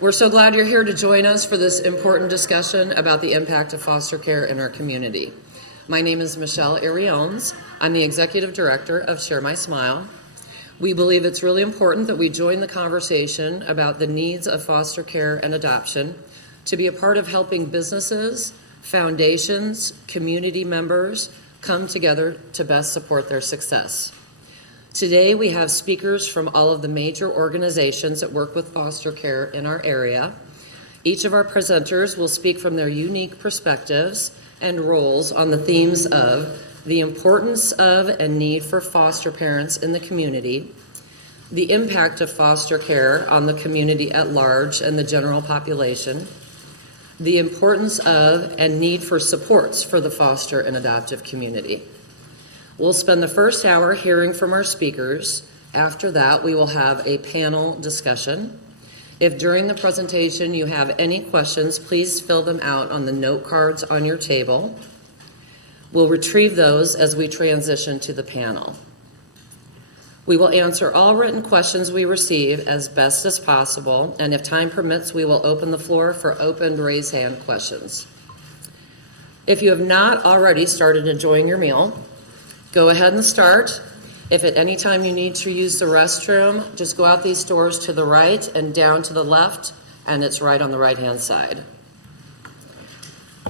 We're so glad you're here to join us for this important discussion about the impact of foster care in our community. My name is Michelle Ariones. I'm the Executive Director of Share My Smile. We believe it's really important that we join the conversation about the needs of foster care and adoption to be a part of helping businesses, foundations, community members come together to best support their success. Today, we have speakers from all of the major organizations that work with foster care in our area. Each of our presenters will speak from their unique perspectives and roles on the themes of the importance of and need for foster parents in the community, the impact of foster care on the community at large and the general population, the importance of and need for supports for the foster and adoptive community. We'll spend the first hour hearing from our speakers. After that, we will have a panel discussion. If during the presentation you have any questions, please fill them out on the note cards on your table. We'll retrieve those as we transition to the panel. We will answer all written questions we receive as best as possible, and if time permits, we will open the floor for open raise hand questions. If you have not already started enjoying your meal, go ahead and start. If at any time you need to use the restroom, just go out these doors to the right and down to the left, and it's right on the right-hand side.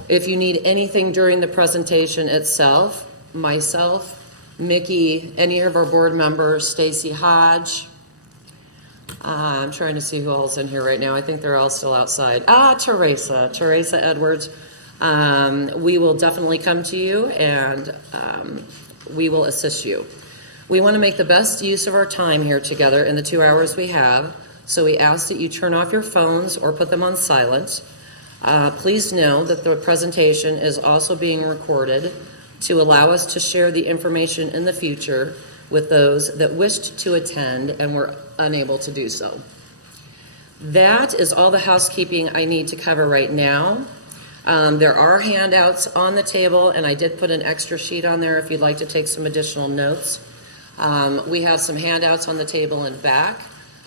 If you need anything during the presentation itself, myself, Mickey, any of our board members, Stacy Hodge, I'm trying to see who else is in here right now. I think they're all still outside. Teresa Edwards. We will definitely come to you and we will assist you. We want to make the best use of our time here together in the 2 hours we have, so we ask that you turn off your phones or put them on silent. Please know that the presentation is also being recorded to allow us to share the information in the future with those that wished to attend and were unable to do so. That is all the housekeeping I need to cover right now. There are handouts on the table, and I did put an extra sheet on there if you'd like to take some additional notes. We have some handouts on the table in back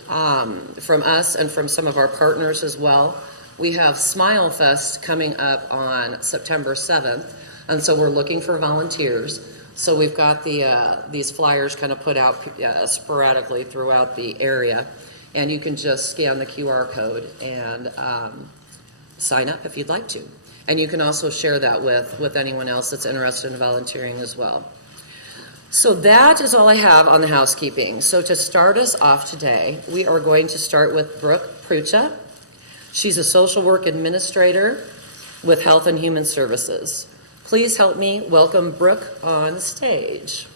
from us and from some of our partners as well. We have Smile Fest coming up on September 7th, and so we're looking for volunteers. So we've got these flyers kind of put out sporadically throughout the area, and you can just scan the QR code and sign up if you'd like to. And you can also share that with anyone else that's interested in volunteering as well. So that is all I have on the housekeeping. So to start us off today, we are going to start with Brooke Prucha. She's a social work administrator with Health and Human Services. Please help me welcome Brooke on stage.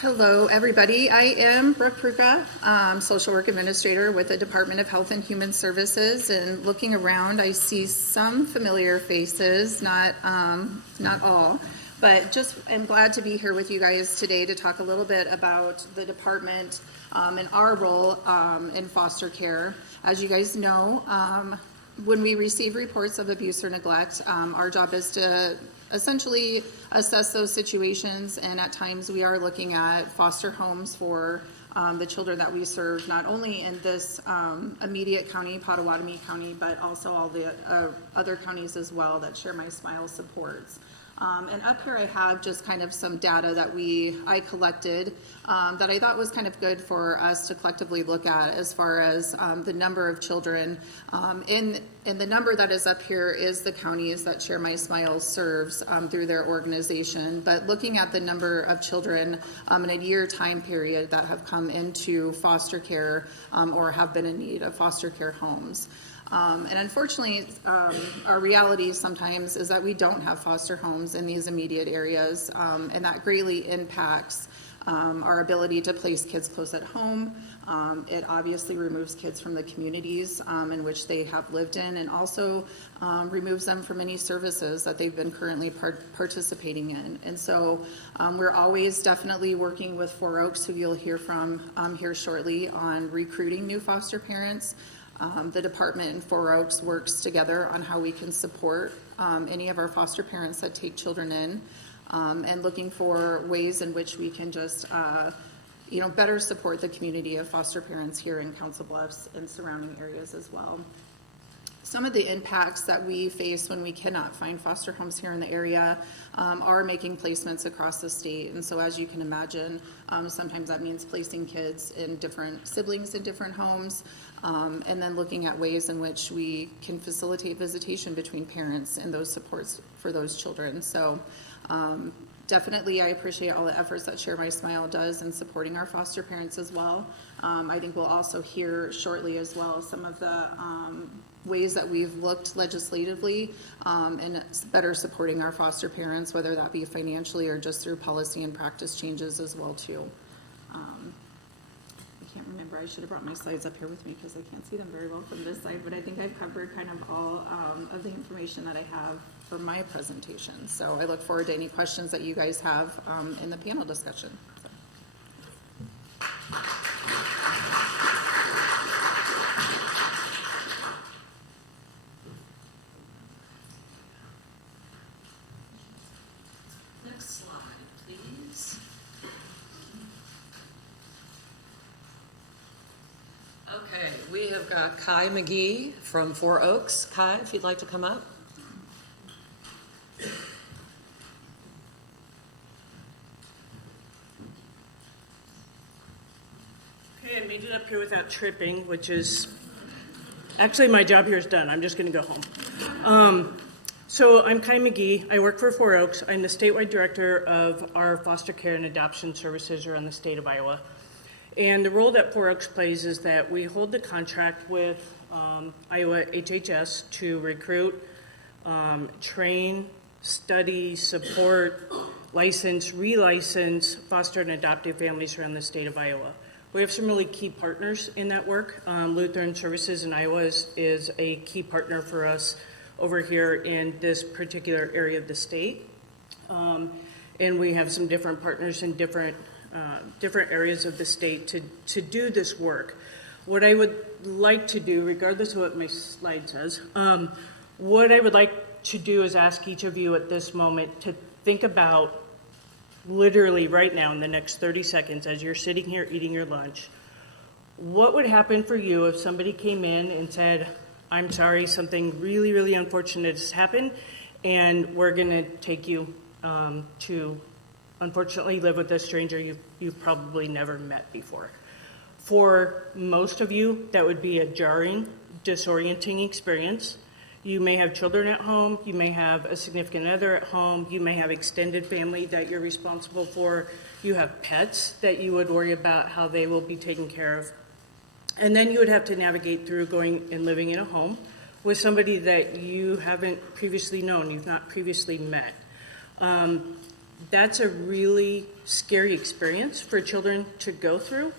Hello, everybody. I am Brooke Prucha, social work administrator with the Department of Health and Human Services. And looking around, I see some familiar faces, not all, but just am glad to be here with you guys today to talk a little bit about the department and our role in foster care. As you guys know, when we receive reports of abuse or neglect, our job is to essentially assess those situations, and at times we are looking at foster homes for the children that we serve, not only in this immediate county, Potawatomi County, but also all the other counties as well that Share My Smile supports. And up here I have just kind of some data that I collected that I thought was kind of good for us to collectively look at as far as the number of children. And the number that is up here is the counties that Share My Smile serves through their organization. But looking at the number of children in a year time period that have come into foster care or have been in need of foster care homes. And unfortunately, our reality sometimes is that we don't have foster homes in these immediate areas, and that greatly impacts our ability to place kids close at home. It obviously removes kids from the communities in which they have lived in, and also removes them from any services that they've been currently participating in. And so we're always definitely working with Four Oaks, who you'll hear from here shortly, on recruiting new foster parents. The department in Four Oaks works together on how we can support any of our foster parents that take children in, and looking for ways in which we can just, better support the community of foster parents here in Council Bluffs and surrounding areas as well. Some of the impacts that we face when we cannot find foster homes here in the area are making placements across the state. And so as you can imagine, sometimes that means placing kids in different siblings in different homes, and then looking at ways in which we can facilitate visitation between parents and those supports for those children. So definitely I appreciate all the efforts that Share My Smile does in supporting our foster parents as well. I think we'll also hear shortly as well some of the ways that we've looked legislatively and better supporting our foster parents, whether that be financially or just through policy and practice changes as well too. I can't remember, I should have brought my slides up here with me because I can't see them very well from this side, but I think I've covered kind of all of the information that I have for my presentation. So I look forward to any questions that you guys have in the panel discussion. So. Next slide, please. Okay, we have got Kai McGee from Four Oaks. Kai, if you'd like to come up. Okay, I made it up here without tripping, which is, actually my job here is done. I'm just gonna go home. So I'm Kai McGee. I work for Four Oaks. I'm the statewide director of our foster care and adoption services around the state of Iowa. And the role that Four Oaks plays is that we hold the contract with Iowa HHS to recruit, train, study, support, license, relicense foster and adoptive families around the state of Iowa. We have some really key partners in that work. Lutheran Services in Iowa is a key partner for us over here in this particular area of the state. And we have some different partners in different areas of the state to do this work. What I would like to do, regardless of what my slide says, what I would like to do is ask each of you at this moment to think about, literally right now in the next 30 seconds as you're sitting here eating your lunch, what would happen for you if somebody came in and said, I'm sorry, something really, really unfortunate has happened, and we're gonna take you to unfortunately live with a stranger you've probably never met before. For most of you, that would be a jarring, disorienting experience. You may have children at home, you may have a significant other at home, you may have extended family that you're responsible for, you have pets that you would worry about how they will be taken care of. And then you would have to navigate through going and living in a home with somebody that you haven't previously known, you've not previously met. That's a really scary experience for children to go through.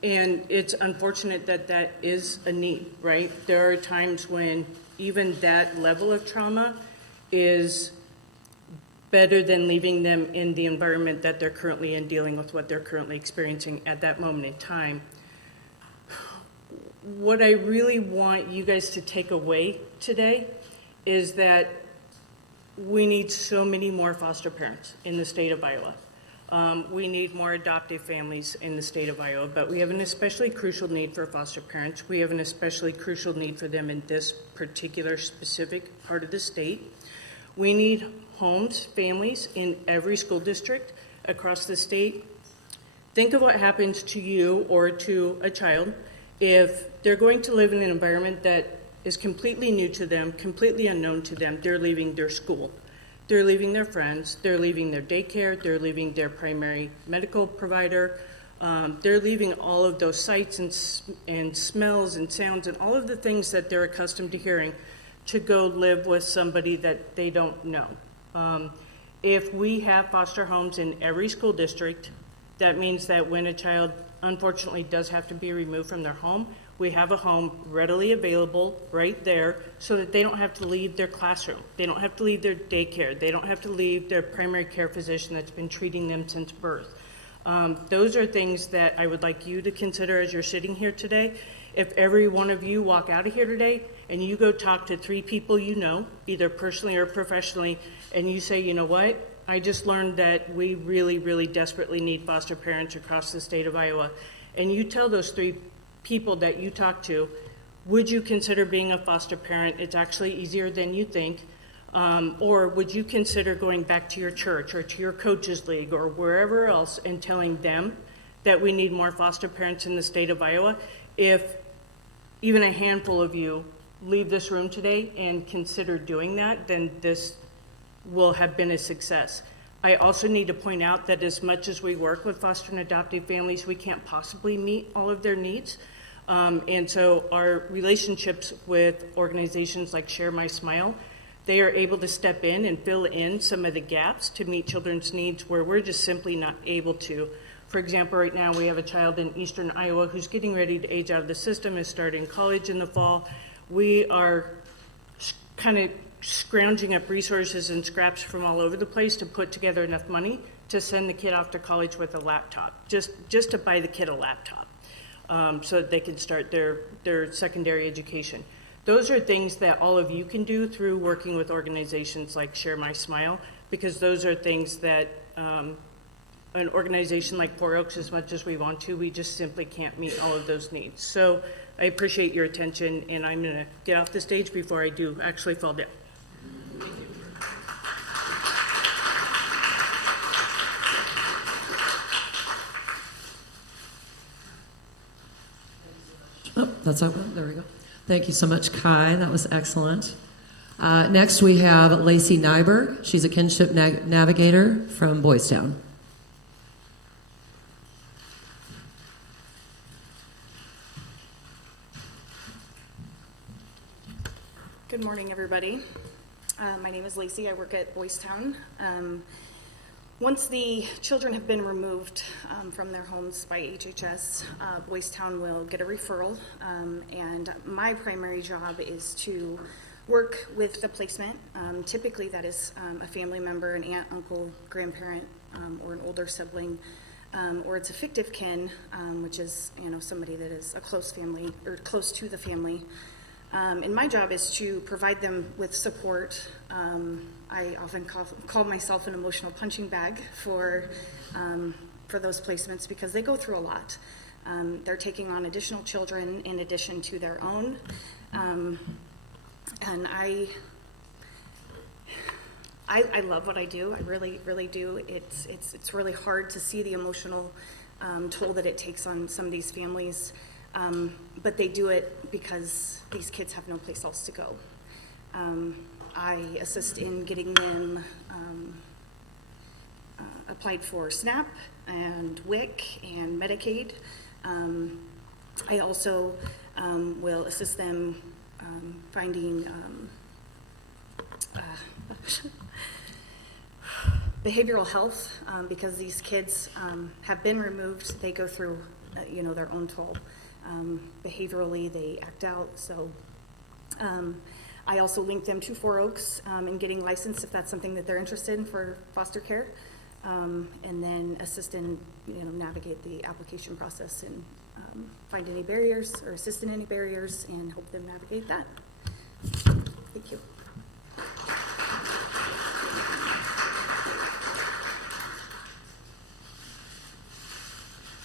And it's unfortunate that that is a need, right? There are times when even that level of trauma is better than leaving them in the environment that they're currently in, dealing with what they're currently experiencing at that moment in time. What I really want you guys to take away today is that we need so many more foster parents in the state of Iowa. We need more adoptive families in the state of Iowa, but we have an especially crucial need for foster parents. We have an especially crucial need for them in this particular specific part of the state. We need homes, families in every school district across the state. Think of what happens to you or to a child if they're going to live in an environment that is completely new to them, completely unknown to them. They're leaving their school. They're leaving their friends, they're leaving their daycare, they're leaving their primary medical provider, they're leaving all of those sights and smells and sounds and all of the things that they're accustomed to hearing to go live with somebody that they don't know. If we have foster homes in every school district, that means that when a child unfortunately does have to be removed from their home, we have a home readily available right there so that they don't have to leave their classroom. They don't have to leave their daycare. They don't have to leave their primary care physician that's been treating them since birth. Those are things that I would like you to consider as you're sitting here today. If every one of you walk out of here today and you go talk to 3 people you know, either personally or professionally, and you say, you know what? I just learned that we really, really desperately need foster parents across the state of Iowa. And you tell those 3 people that you talk to, would you consider being a foster parent? It's actually easier than you think. Or would you consider going back to your church or to your coaches league or wherever else and telling them that we need more foster parents in the state of Iowa? If even a handful of you leave this room today and consider doing that, then this will have been a success. I also need to point out that as much as we work with foster and adoptive families, we can't possibly meet all of their needs. And so our relationships with organizations like Share My Smile, they are able to step in and fill in some of the gaps to meet children's needs where we're just simply not able to. For example, right now we have a child in eastern Iowa who's getting ready to age out of the system, is starting college in the fall. We are kind of scrounging up resources and scraps from all over the place to put together enough money to send the kid off to college with a laptop, just to buy the kid a laptop, so that they can start their secondary education. Those are things that all of you can do through working with organizations like Share My Smile, because those are things that an organization like Four Oaks, as much as we want to, we just simply can't meet all of those needs. So I appreciate your attention, and I'm gonna get off the stage before I do actually fall down. Oh, that's open. There we go. Thank you so much, Kai. That was excellent. Next, we have Lacey Nyberg. She's a kinship navigator from Boys Town. Good morning, everybody. My name is Lacey. I work at Boys Town. Once the children have been removed from their homes by HHS, Boys Town will get a referral, and my primary job is to work with the placement. Typically that is a family member, an aunt, uncle, grandparent, or an older sibling, or it's a fictive kin, which is somebody that is a close family or close to the family. And my job is to provide them with support. I often call myself an emotional punching bag for those placements because they go through a lot. They're taking on additional children in addition to their own. And I love what I do. I really, really do. It's really hard to see the emotional toll that it takes on some of these families. But they do it because these kids have no place else to go. I assist in getting them applied for SNAP and WIC and Medicaid. I also will assist them finding behavioral health because these kids have been removed. They go through their own toll. Behaviorally, they act out. So I also link them to Four Oaks and getting licensed if that's something that they're interested in for foster care, and then assist in navigate the application process and find any barriers or assist in any barriers and help them navigate that. Thank you.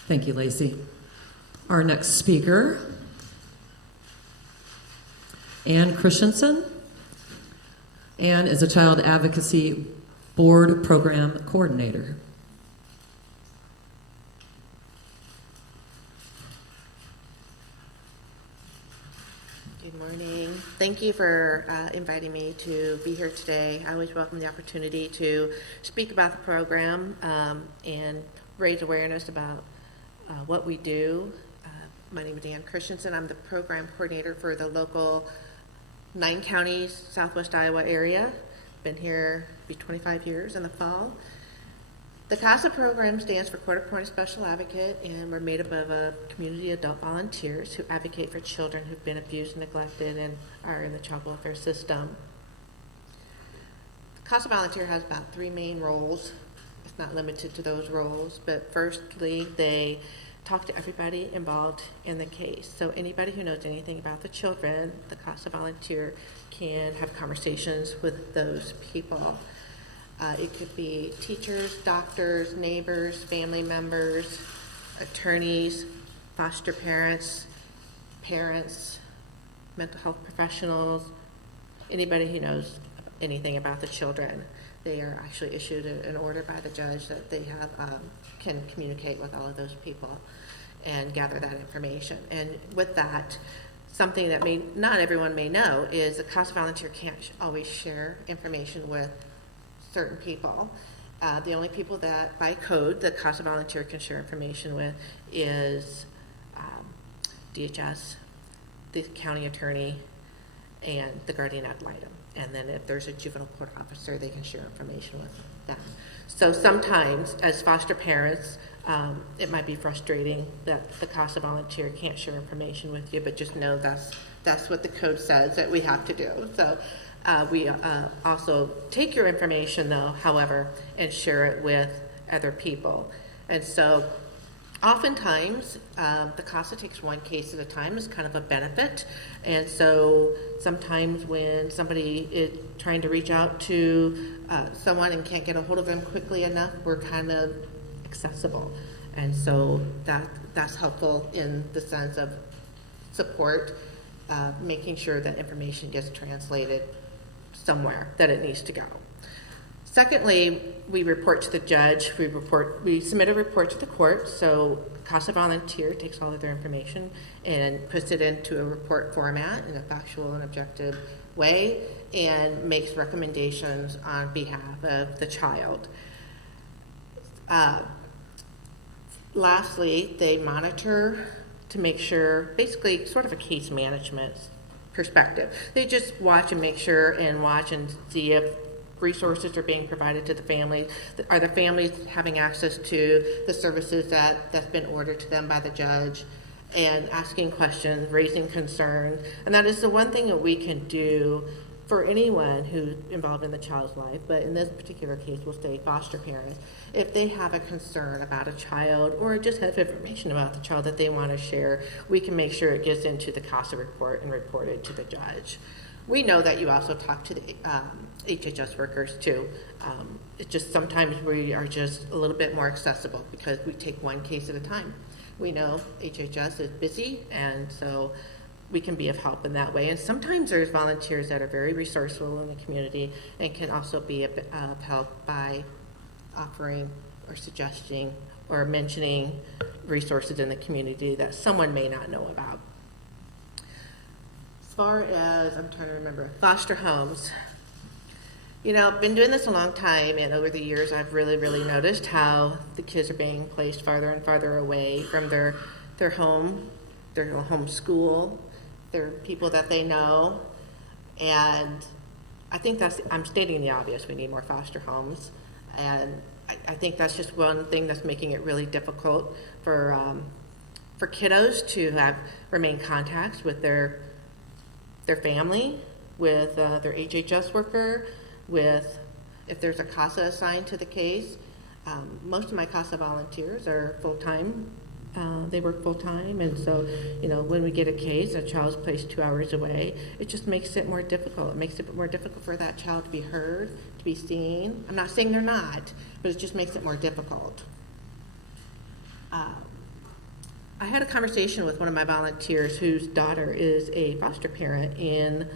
Thank you, Lacey. Our next speaker, Ann Christensen. Ann is a Child Advocacy Board Program Coordinator. Good morning. Thank you for inviting me to be here today. I always welcome the opportunity to speak about the program and raise awareness about what we do. My name is Ann Christensen. I'm the program coordinator for the local 9 counties, Southwest Iowa area. Been here be 25 years in the fall. The CASA program stands for Court Appointed Special Advocate, and we're made up of a community of adult volunteers who advocate for children who've been abused and neglected and are in the child welfare system. CASA volunteer has about 3 main roles. It's not limited to those roles, but firstly, they talk to everybody involved in the case. So anybody who knows anything about the children, the CASA volunteer can have conversations with those people. It could be teachers, doctors, neighbors, family members, attorneys, foster parents, parents, mental health professionals, anybody who knows anything about the children. They are actually issued an order by the judge that they have can communicate with all of those people and gather that information. And with that, something that not everyone may know is the CASA volunteer can't always share information with certain people. The only people that, by code, the CASA volunteer can share information with is DHS, the county attorney, and the guardian ad litem. And then if there's a juvenile court officer, they can share information with them. So sometimes, as foster parents, it might be frustrating that the CASA volunteer can't share information with you, but just know that's what the code says that we have to do. So we also take your information, though, however, and share it with other people. And so oftentimes, the CASA takes one case at a time as kind of a benefit. And so sometimes when somebody is trying to reach out to someone and can't get a hold of them quickly enough, we're kind of accessible. And so that's helpful in the sense of support, making sure that information gets translated somewhere that it needs to go. Secondly, we report to the judge. We submit a report to the court. So CASA volunteer takes all of their information and puts it into a report format in a factual and objective way and makes recommendations on behalf of the child. Lastly, they monitor to make sure, basically sort of a case management perspective. They just watch and make sure and watch and see if resources are being provided to the family. Are the families having access to the services that's been ordered to them by the judge? And asking questions, raising concern. And that is the one thing that we can do for anyone who's involved in the child's life, but in this particular case, we'll say foster parents. If they have a concern about a child or just have information about the child that they want to share, we can make sure it gets into the CASA report and reported to the judge. We know that you also talk to the HHS workers too. It's just sometimes we are just a little bit more accessible because we take one case at a time. We know HHS is busy, and so we can be of help in that way. And sometimes there's volunteers that are very resourceful in the community and can also be of help by offering or suggesting or mentioning resources in the community that someone may not know about. As far as, I'm trying to remember, foster homes. You know, I've been doing this a long time, and over the years I've really noticed how the kids are being placed farther and farther away from their home, their home school, their people that they know. And I think I'm stating the obvious, we need more foster homes. And I think that's just one thing that's making it really difficult for kiddos to remain contacts with their family, with their HHS worker, with if there's a CASA assigned to the case. Most of my CASA volunteers are full-time. They work full-time, and so, you know, when we get a case, a child's placed 2 hours away, it just makes it more difficult. It makes it more difficult for that child to be heard, to be seen. I'm not saying they're not, but it just makes it more difficult. I had a conversation with one of my volunteers whose daughter is a foster parent in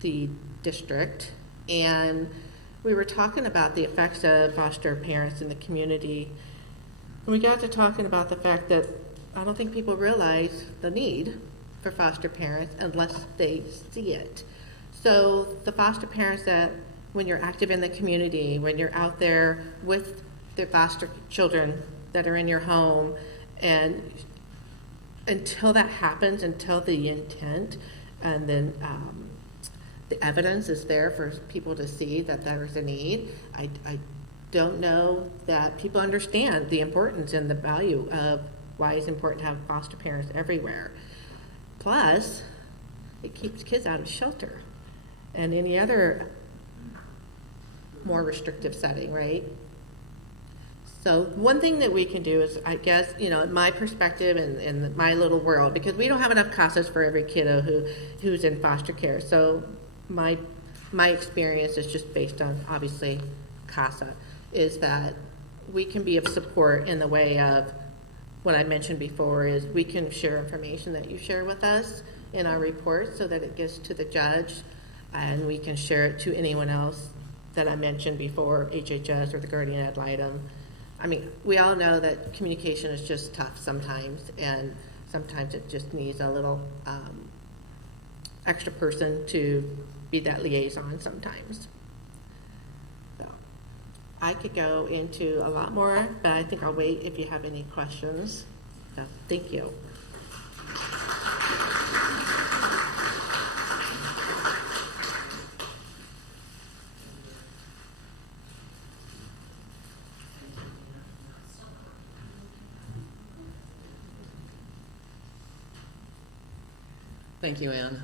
the district, and we were talking about the effects of foster parents in the community. And we got to talking about the fact that I don't think people realize the need for foster parents unless they see it. So the foster parents that, when you're active in the community, when you're out there with the foster children that are in your home, and until that happens, until the intent, and then the evidence is there for people to see that there is a need, I don't know that people understand the importance and the value of why it's important to have foster parents everywhere. Plus, it keeps kids out of shelter and any other more restrictive setting, right? So one thing that we can do is, I guess, in my perspective and in my little world, because we don't have enough CASAs for every kiddo who's in foster care. So my experience is just based on, obviously, CASA, is that we can be of support in the way of what I mentioned before is we can share information that you share with us in our report so that it gets to the judge, and we can share it to anyone else that I mentioned before, HHS or the guardian ad litem. I mean, we all know that communication is just tough sometimes, and sometimes it just needs a little extra person to be that liaison sometimes. So I could go into a lot more, but I think I'll wait if you have any questions. So thank you. Thank you, Ann.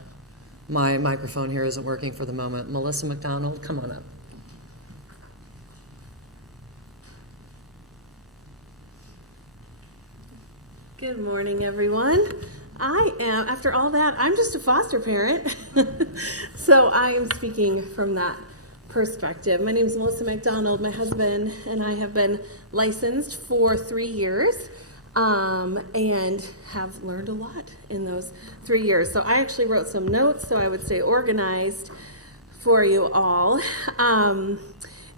My microphone here isn't working for the moment. Melissa McDonald, come on up. Good morning, everyone. After all that, I'm just a foster parent. So I am speaking from that perspective. My name is Melissa McDonald. My husband and I have been licensed for 3 years and have learned a lot in those 3 years. So I actually wrote some notes so I would stay organized for you all.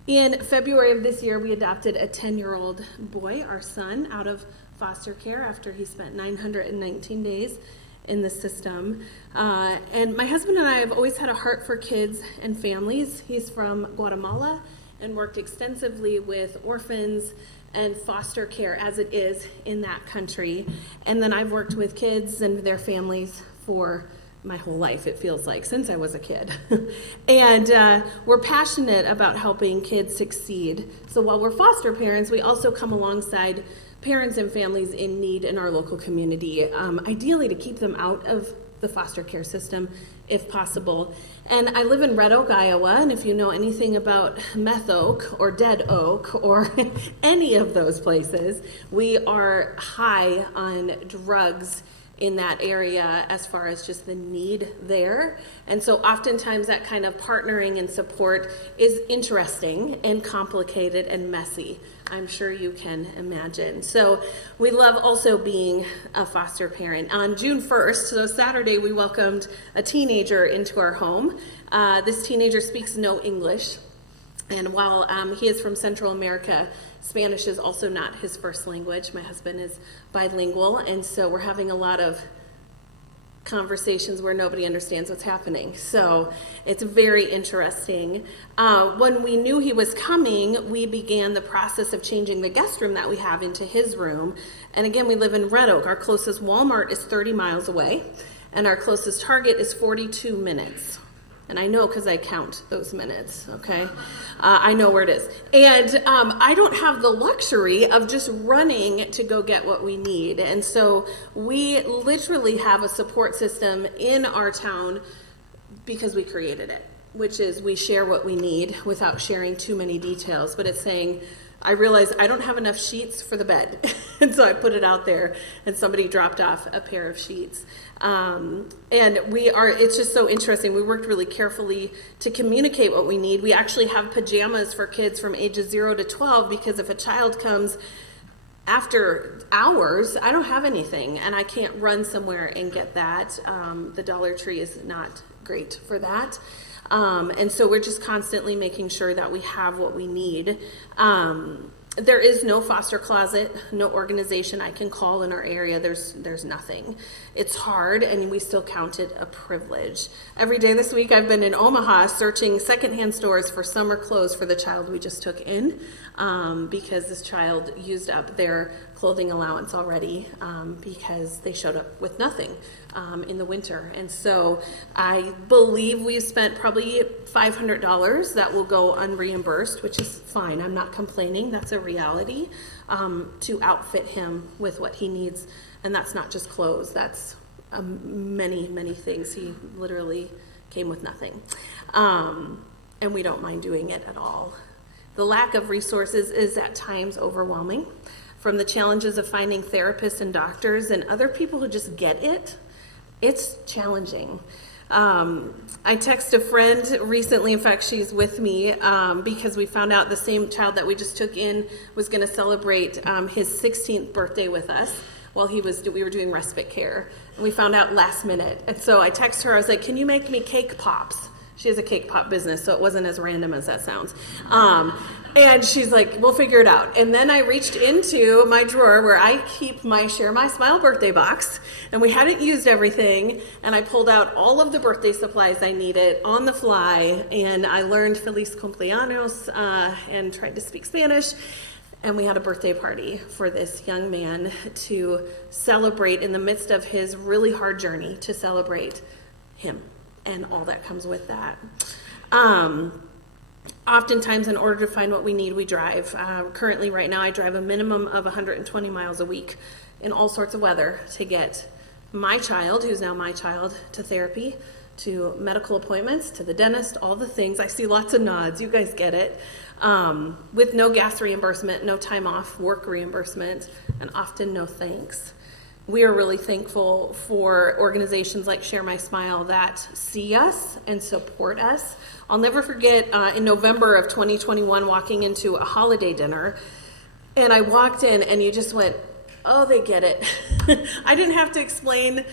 In February of this year, we adopted a 10-year-old boy, our son, out of foster care after he spent 919 days in the system. And my husband and I have always had a heart for kids and families. He's from Guatemala and worked extensively with orphans and foster care as it is in that country. And then I've worked with kids and their families for my whole life, it feels like, since I was a kid. And we're passionate about helping kids succeed. So while we're foster parents, we also come alongside parents and families in need in our local community, ideally to keep them out of the foster care system if possible. And I live in Red Oak, Iowa, and if you know anything about Meth Oak or Dead Oak or any of those places, we are high on drugs in that area as far as just the need there. And so oftentimes that kind of partnering and support is interesting and complicated and messy. I'm sure you can imagine. So we love also being a foster parent. On June 1st, so Saturday, we welcomed a teenager into our home. This teenager speaks no English. And while he is from Central America, Spanish is also not his first language. My husband is bilingual, and so we're having a lot of conversations where nobody understands what's happening. So it's very interesting. When we knew he was coming, we began the process of changing the guest room that we have into his room. And again, we live in Red Oak. Our closest Walmart is 30 miles away, and our closest Target is 42 minutes. And I know because I count those minutes, okay? I know where it is. And I don't have the luxury of just running to go get what we need. And so we literally have a support system in our town because we created it, which is we share what we need without sharing too many details. But it's saying, I realized I don't have enough sheets for the bed. And so I put it out there, and somebody dropped off a pair of sheets. And it's just so interesting. We worked really carefully to communicate what we need. We actually have pajamas for kids from ages 0 to 12 because if a child comes after hours, I don't have anything and I can't run somewhere and get that. The Dollar Tree is not great for that. And so we're just constantly making sure that we have what we need. There is no foster closet, no organization I can call in our area. There's nothing. It's hard, and we still count it a privilege. Every day this week I've been in Omaha searching secondhand stores for summer clothes for the child we just took in because this child used up their clothing allowance already because they showed up with nothing in the winter. And so I believe we've spent probably $500 that will go unreimbursed, which is fine. I'm not complaining. That's a reality, to outfit him with what he needs. And that's not just clothes. That's many, many things. He literally came with nothing. And we don't mind doing it at all. The lack of resources is at times overwhelming. From the challenges of finding therapists and doctors and other people who just get it, it's challenging. I texted a friend recently, in fact, she's with me, because we found out the same child that we just took in was going to celebrate his 16th birthday with us while we were doing respite care. And we found out last minute. And so I texted her, I was like, can you make me cake pops? She has a cake pop business, so it wasn't as random as that sounds. And she's like, we'll figure it out. And then I reached into my drawer where I keep my Share My Smile birthday box, and we hadn't used everything, and I pulled out all of the birthday supplies I needed on the fly, and I learned Feliz Cumpleaños and tried to speak Spanish. And we had a birthday party for this young man to celebrate in the midst of his really hard journey, to celebrate him and all that comes with that. Oftentimes, in order to find what we need, we drive. Currently, right now, I drive a minimum of 120 miles a week in all sorts of weather to get my child, who's now my child, to therapy, to medical appointments, to the dentist, all the things. I see lots of nods. You guys get it. With no gas reimbursement, no time off, work reimbursement, and often no thanks. We are really thankful for organizations like Share My Smile that see us and support us. I'll never forget in November of 2021 walking into a holiday dinner, and I walked in and you just went, oh, they get it. I didn't have to explain,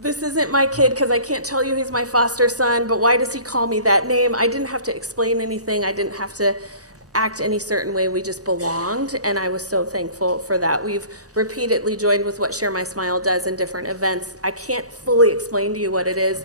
this isn't my kid because I can't tell you he's my foster son, but why does he call me that name? I didn't have to explain anything. I didn't have to act any certain way. We just belonged, and I was so thankful for that. We've repeatedly joined with what Share My Smile does in different events. I can't fully explain to you what it is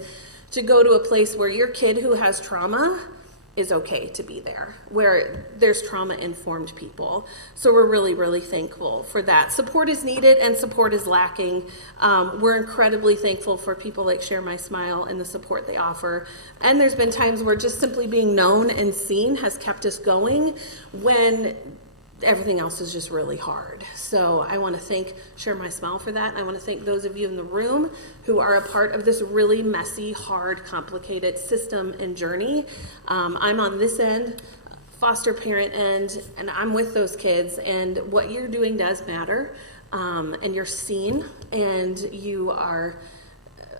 to go to a place where your kid who has trauma is okay to be there, where there's trauma-informed people. So we're really, really thankful for that. Support is needed and support is lacking. We're incredibly thankful for people like Share My Smile and the support they offer. And there's been times where just simply being known and seen has kept us going when everything else is just really hard. So I want to thank Share My Smile for that. I want to thank those of you in the room who are a part of this really messy, hard, complicated system and journey. I'm on this end, foster parent end, and I'm with those kids, and what you're doing does matter, and you're seen, and you are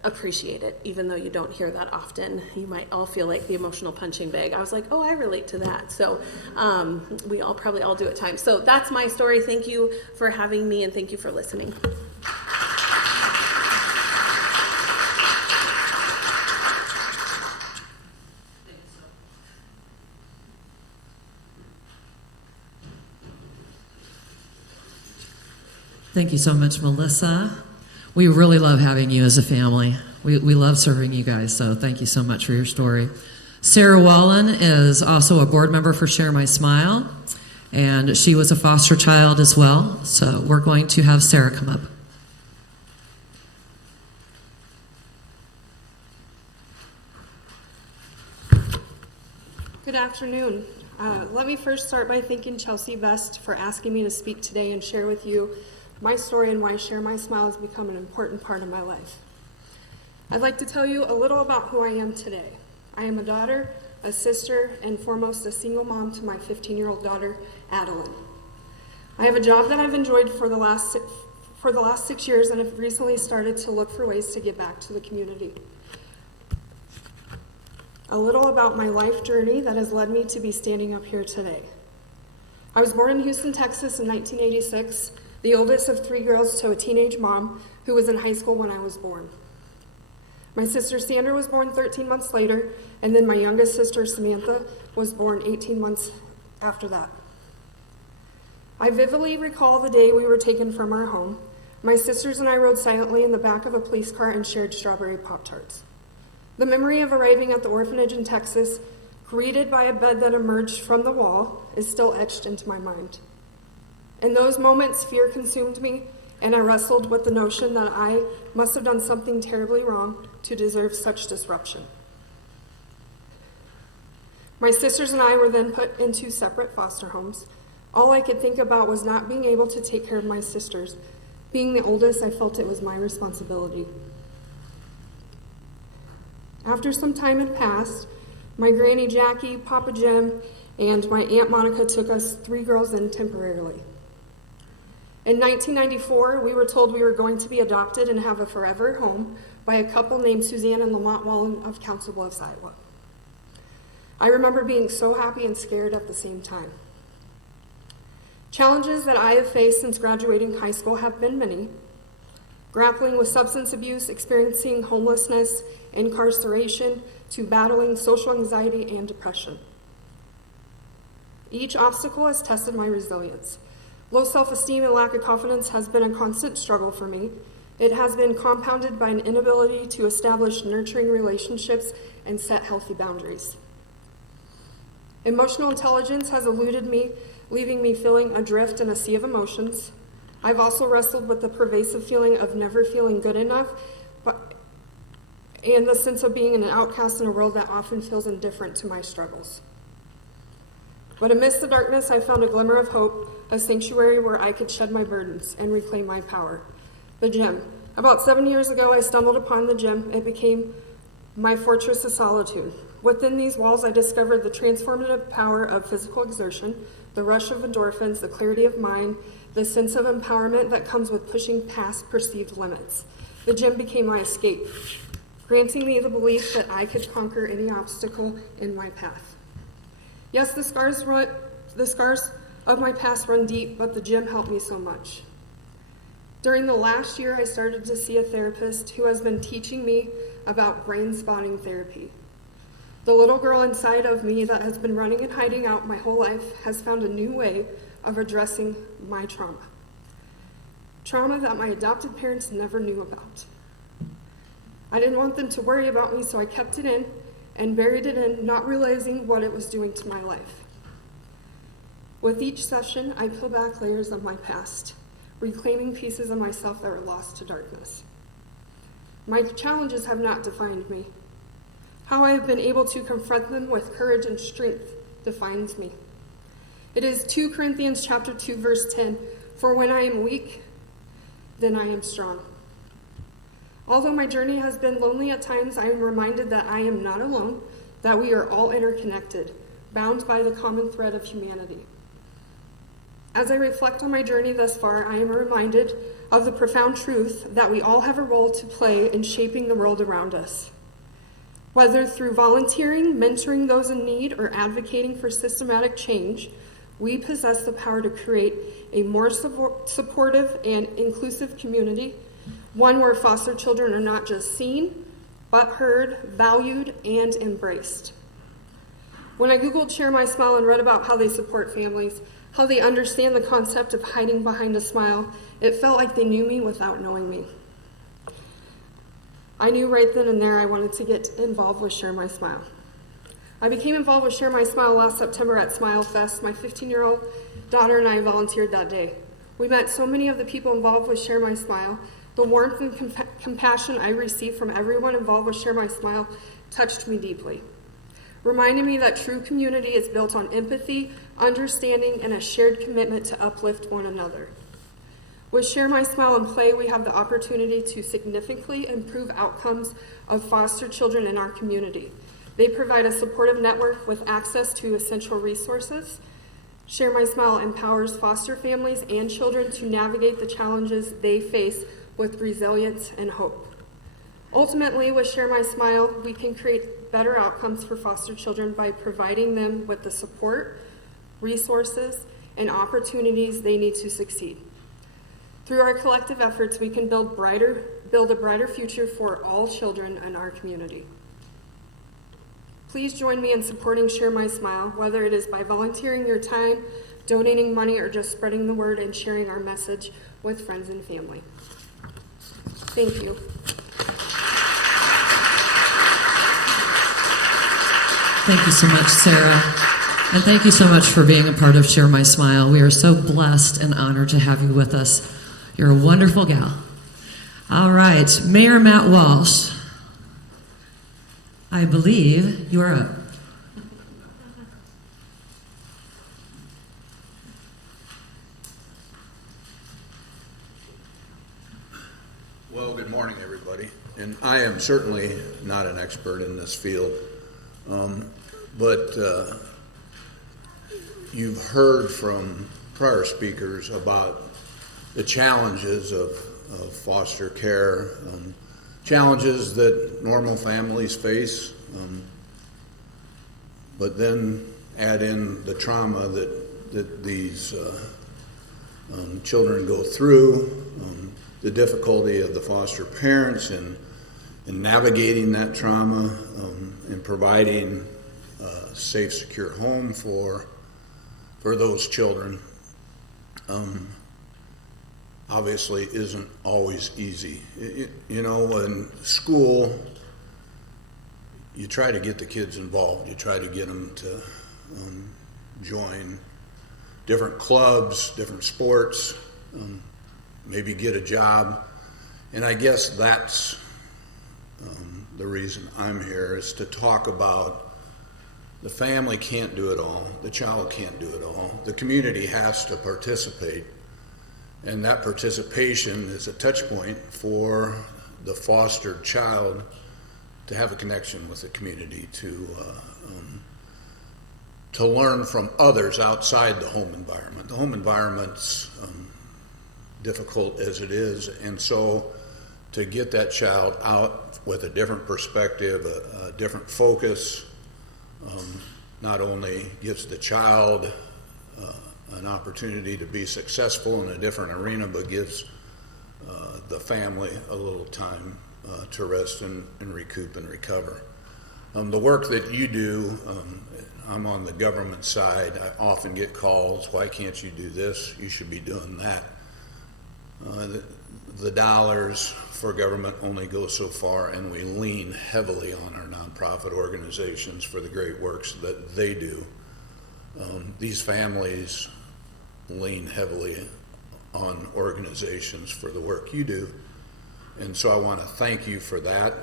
appreciated, even though you don't hear that often. You might all feel like the emotional punching bag. I was like, oh, I relate to that. So we all probably all do at times. So that's my story. Thank you for having me, and thank you for listening. Thank you so much, Melissa. We really love having you as a family. We love serving you guys, so thank you so much for your story. Sarah Wallen is also a board member for Share My Smile, and she was a foster child as well, so we're going to have Sarah come up. Good afternoon. Let me first start by thanking Chelsea Best for asking me to speak today and share with you my story and why Share My Smile has become an important part of my life. I'd like to tell you a little about who I am today. I am a daughter, a sister, and foremost a single mom to my 15-year-old daughter, Adeline. I have a job that I've enjoyed for the last 6 years and have recently started to look for ways to give back to the community. A little about my life journey that has led me to be standing up here today. I was born in Houston, Texas in 1986, the oldest of 3 girls to a teenage mom who was in high school when I was born. My sister Sandra was born 13 months later, and then my youngest sister Samantha was born 18 months after that. I vividly recall the day we were taken from our home. My sisters and I rode silently in the back of a police car and shared strawberry Pop-Tarts. The memory of arriving at the orphanage in Texas, greeted by a bed that emerged from the wall, is still etched into my mind. In those moments, fear consumed me, and I wrestled with the notion that I must have done something terribly wrong to deserve such disruption. My sisters and I were then put in 2 separate foster homes. All I could think about was not being able to take care of my sisters. Being the oldest, I felt it was my responsibility. After some time had passed, my Granny Jackie, Papa Jim, and my Aunt Monica took us 3 girls in temporarily. In 1994, we were told we were going to be adopted and have a forever home by a couple named Suzanne and Lamont Wallen of Council Bluffs, Iowa. I remember being so happy and scared at the same time. Challenges that I have faced since graduating high school have been many. Grappling with substance abuse, experiencing homelessness, incarceration, to battling social anxiety and depression. Each obstacle has tested my resilience. Low self-esteem and lack of confidence has been a constant struggle for me. It has been compounded by an inability to establish nurturing relationships and set healthy boundaries. Emotional intelligence has eluded me, leaving me feeling adrift in a sea of emotions. I've also wrestled with the pervasive feeling of never feeling good enough, and the sense of being an outcast in a world that often feels indifferent to my struggles. But amidst the darkness, I found a glimmer of hope, a sanctuary where I could shed my burdens and reclaim my power. The gym. About 7 years ago, I stumbled upon the gym. It became my fortress of solitude. Within these walls, I discovered the transformative power of physical exertion, the rush of endorphins, the clarity of mind, the sense of empowerment that comes with pushing past perceived limits. The gym became my escape, granting me the belief that I could conquer any obstacle in my path. Yes, the scars of my past run deep, but the gym helped me so much. During the last year, I started to see a therapist who has been teaching me about brain spotting therapy. The little girl inside of me that has been running and hiding out my whole life has found a new way of addressing my trauma. Trauma that my adopted parents never knew about. I didn't want them to worry about me, so I kept it in and buried it in, not realizing what it was doing to my life. With each session, I peel back layers of my past, reclaiming pieces of myself that were lost to darkness. My challenges have not defined me. How I have been able to confront them with courage and strength defines me. It is 2 Corinthians chapter 2, verse 10, "For when I am weak, then I am strong." Although my journey has been lonely at times, I am reminded that I am not alone, that we are all interconnected, bound by the common thread of humanity. As I reflect on my journey thus far, I am reminded of the profound truth that we all have a role to play in shaping the world around us. Whether through volunteering, mentoring those in need, or advocating for systematic change, we possess the power to create a more supportive and inclusive community, one where foster children are not just seen, but heard, valued, and embraced. When I Googled Share My Smile and read about how they support families, how they understand the concept of hiding behind a smile, it felt like they knew me without knowing me. I knew right then and there I wanted to get involved with Share My Smile. I became involved with Share My Smile last September at Smile Fest. My 15-year-old daughter and I volunteered that day. We met so many of the people involved with Share My Smile. The warmth and compassion I received from everyone involved with Share My Smile touched me deeply, reminding me that true community is built on empathy, understanding, and a shared commitment to uplift one another. With Share My Smile and Play, we have the opportunity to significantly improve outcomes of foster children in our community. They provide a supportive network with access to essential resources. Share My Smile empowers foster families and children to navigate the challenges they face with resilience and hope. Ultimately, with Share My Smile, we can create better outcomes for foster children by providing them with the support, resources, and opportunities they need to succeed. Through our collective efforts, we can build a brighter future for all children in our community. Please join me in supporting Share My Smile, whether it is by volunteering your time, donating money, or just spreading the word and sharing our message with friends and family. Thank you. Thank you so much, Sarah. And thank you so much for being a part of Share My Smile. We are so blessed and honored to have you with us. You're a wonderful gal. All right, Mayor Matt Walsh, I believe you are up. Well, good morning, everybody. And I am certainly not an expert in this field, but you've heard from prior speakers about the challenges of foster care, challenges that normal families face, but then add in the trauma that these children go through, the difficulty of the foster parents in navigating that trauma, and providing a safe, secure home for those children. Obviously isn't always easy. You know, in school, you try to get the kids involved. You try to get them to join different clubs, different sports, maybe get a job. And I guess that's the reason I'm here, is to talk about the family can't do it all, the child can't do it all. The community has to participate, and that participation is a touch point for the fostered child to have a connection with the community, to learn from others outside the home environment. The home environment's difficult as it is, and so to get that child out with a different perspective, a different focus, not only gives the child an opportunity to be successful in a different arena, but gives the family a little time to rest and recoup and recover. The work that you do, I'm on the government side. I often get calls, why can't you do this? You should be doing that. The dollars for government only go so far, and we lean heavily on our nonprofit organizations for the great works that they do. These families lean heavily on organizations for the work you do, and so I want to thank you for that.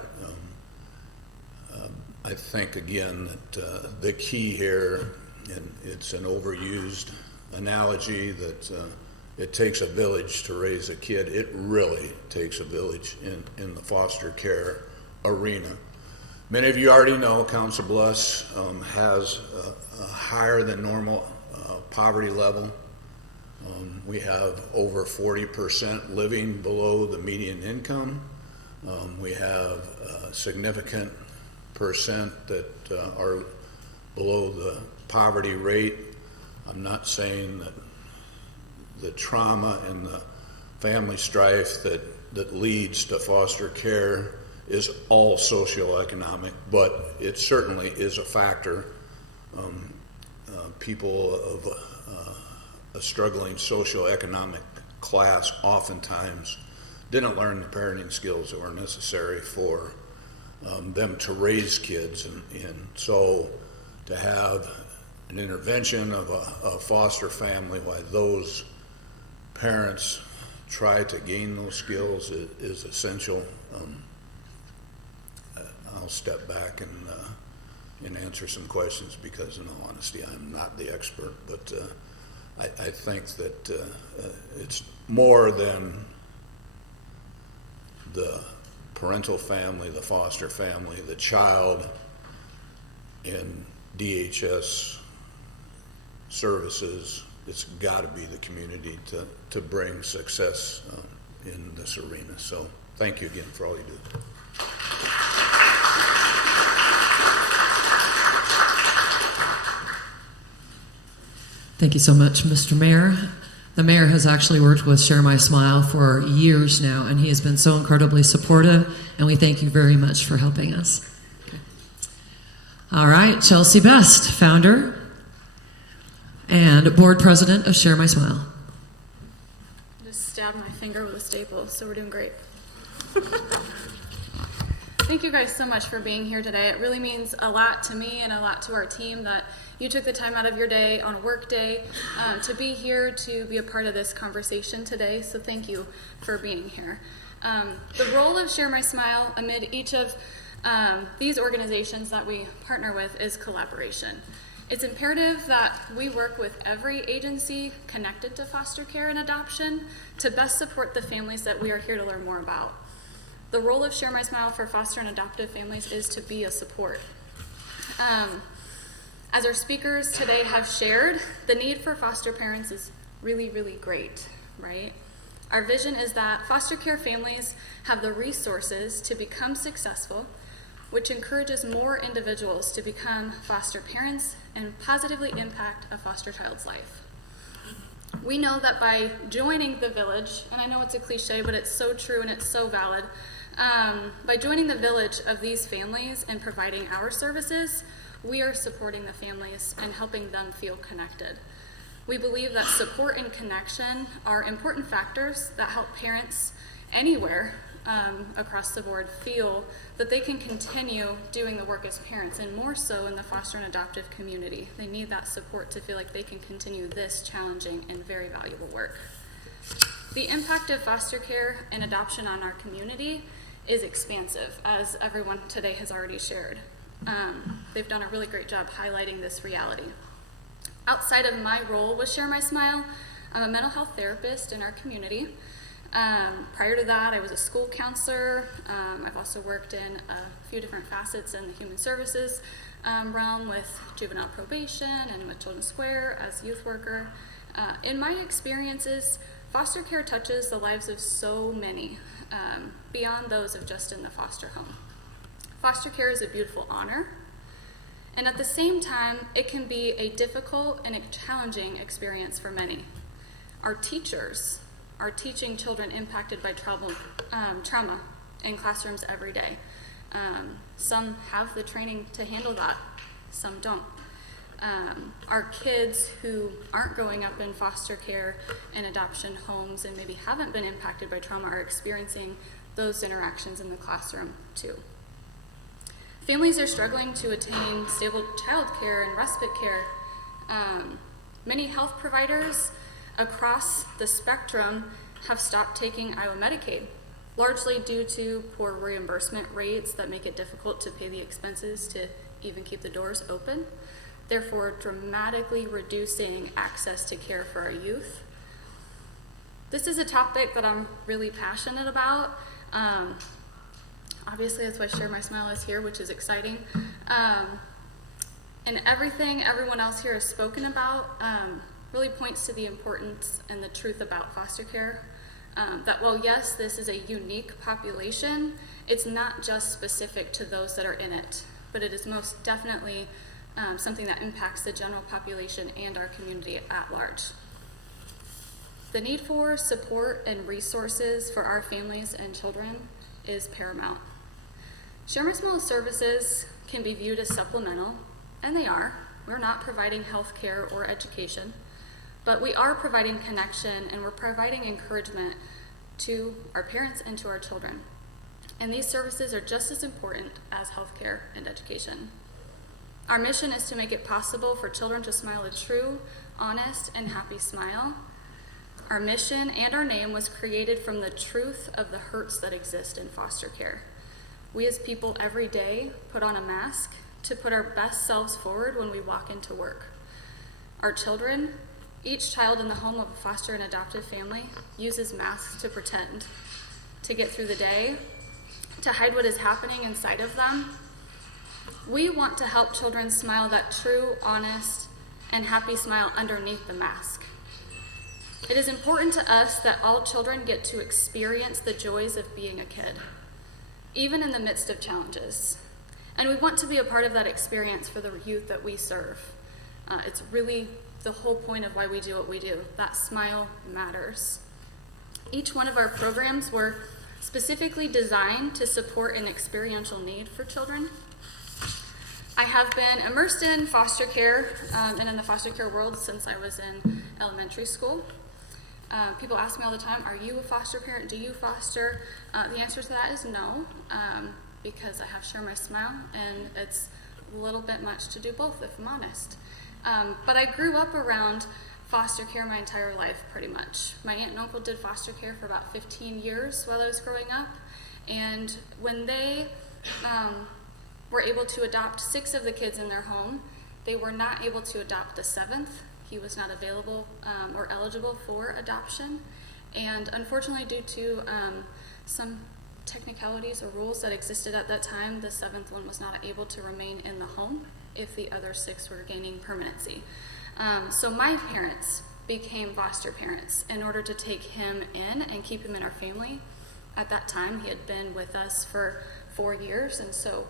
I think, again, that the key here, and it's an overused analogy, that it takes a village to raise a kid. It really takes a village in the foster care arena. Many of you already know Council Bluffs has a higher than normal poverty level. We have over 40% living below the median income. We have a significant percent that are below the poverty rate. I'm not saying that the trauma and the family strife that leads to foster care is all socioeconomic, but it certainly is a factor. People of a struggling socioeconomic class oftentimes didn't learn the parenting skills that were necessary for them to raise kids, and so to have an intervention of a foster family while those parents try to gain those skills is essential. I'll step back and answer some questions, because in all honesty I'm not the expert, but I think that it's more than the parental family, the foster family, the child in DHS services. It's got to be the community to bring success in this arena. So thank you again for all you do. Thank you so much, Mr. Mayor. The mayor has actually worked with Share My Smile for years now, and he has been so incredibly supportive, and we thank you very much for helping us. Okay. All right, Chelsea Best, founder and board president of Share My Smile. Just stabbed my finger with a staple, so we're doing great. Thank you guys so much for being here today. It really means a lot to me and a lot to our team that you took the time out of your day on a work day to be here, to be a part of this conversation today. So thank you for being here. The role of Share My Smile amid each of these organizations that we partner with is collaboration. It's imperative that we work with every agency connected to foster care and adoption to best support the families that we are here to learn more about. The role of Share My Smile for foster and adoptive families is to be a support. As our speakers today have shared, the need for foster parents is really, really great, right? Our vision is that foster care families have the resources to become successful, which encourages more individuals to become foster parents and positively impact a foster child's life. We know that by joining the village, and I know it's a cliche, but it's so true and it's so valid, by joining the village of these families and providing our services, we are supporting the families and helping them feel connected. We believe that support and connection are important factors that help parents anywhere across the board feel that they can continue doing the work as parents, and more so in the foster and adoptive community. They need that support to feel like they can continue this challenging and very valuable work. The impact of foster care and adoption on our community is expansive, as everyone today has already shared. They've done a really great job highlighting this reality. Outside of my role with Share My Smile, I'm a mental health therapist in our community. Prior to that, I was a school counselor. I've also worked in a few different facets in the human services realm with juvenile probation and with Children's Square as youth worker. In my experiences, foster care touches the lives of so many, beyond those of just in the foster home. Foster care is a beautiful honor, and at the same time, it can be a difficult and a challenging experience for many. Our teachers are teaching children impacted by trauma in classrooms every day. Some have the training to handle that, some don't. Our kids who aren't growing up in foster care and adoption homes and maybe haven't been impacted by trauma are experiencing those interactions in the classroom too. Families are struggling to attain stable child care and respite care. Many health providers across the spectrum have stopped taking Iowa Medicaid, largely due to poor reimbursement rates that make it difficult to pay the expenses to even keep the doors open, therefore dramatically reducing access to care for our youth. This is a topic that I'm really passionate about. Obviously, that's why Share My Smile is here, which is exciting. And everything everyone else here has spoken about really points to the importance and the truth about foster care. That while yes, this is a unique population, it's not just specific to those that are in it, but it is most definitely something that impacts the general population and our community at large. The need for support and resources for our families and children is paramount. Share My Smile services can be viewed as supplemental, and they are. We're not providing health care or education, but we are providing connection and we're providing encouragement to our parents and to our children. And these services are just as important as health care and education. Our mission is to make it possible for children to smile a true, honest, and happy smile. Our mission and our name was created from the truth of the hurts that exist in foster care. We as people every day put on a mask to put our best selves forward when we walk into work. Our children, each child in the home of a foster and adoptive family, uses masks to pretend, to get through the day, to hide what is happening inside of them. We want to help children smile that true, honest, and happy smile underneath the mask. It is important to us that all children get to experience the joys of being a kid, even in the midst of challenges. And we want to be a part of that experience for the youth that we serve. It's really the whole point of why we do what we do. That smile matters. Each one of our programs were specifically designed to support an experiential need for children. I have been immersed in foster care and in the foster care world since I was in elementary school. People ask me all the time, are you a foster parent? Do you foster? The answer to that is no, because I have Share My Smile, and it's a little bit much to do both, if I'm honest. But I grew up around foster care my entire life, pretty much. My aunt and uncle did foster care for about 15 years while I was growing up, and when they were able to adopt 6 of the kids in their home, they were not able to adopt the 7th. He was not available or eligible for adoption, and unfortunately, due to some technicalities or rules that existed at that time, the 7th one was not able to remain in the home. if the other 6 were gaining permanency. So my parents became foster parents in order to take him in and keep him in our family. At that time, he had been with us for 4 years, and so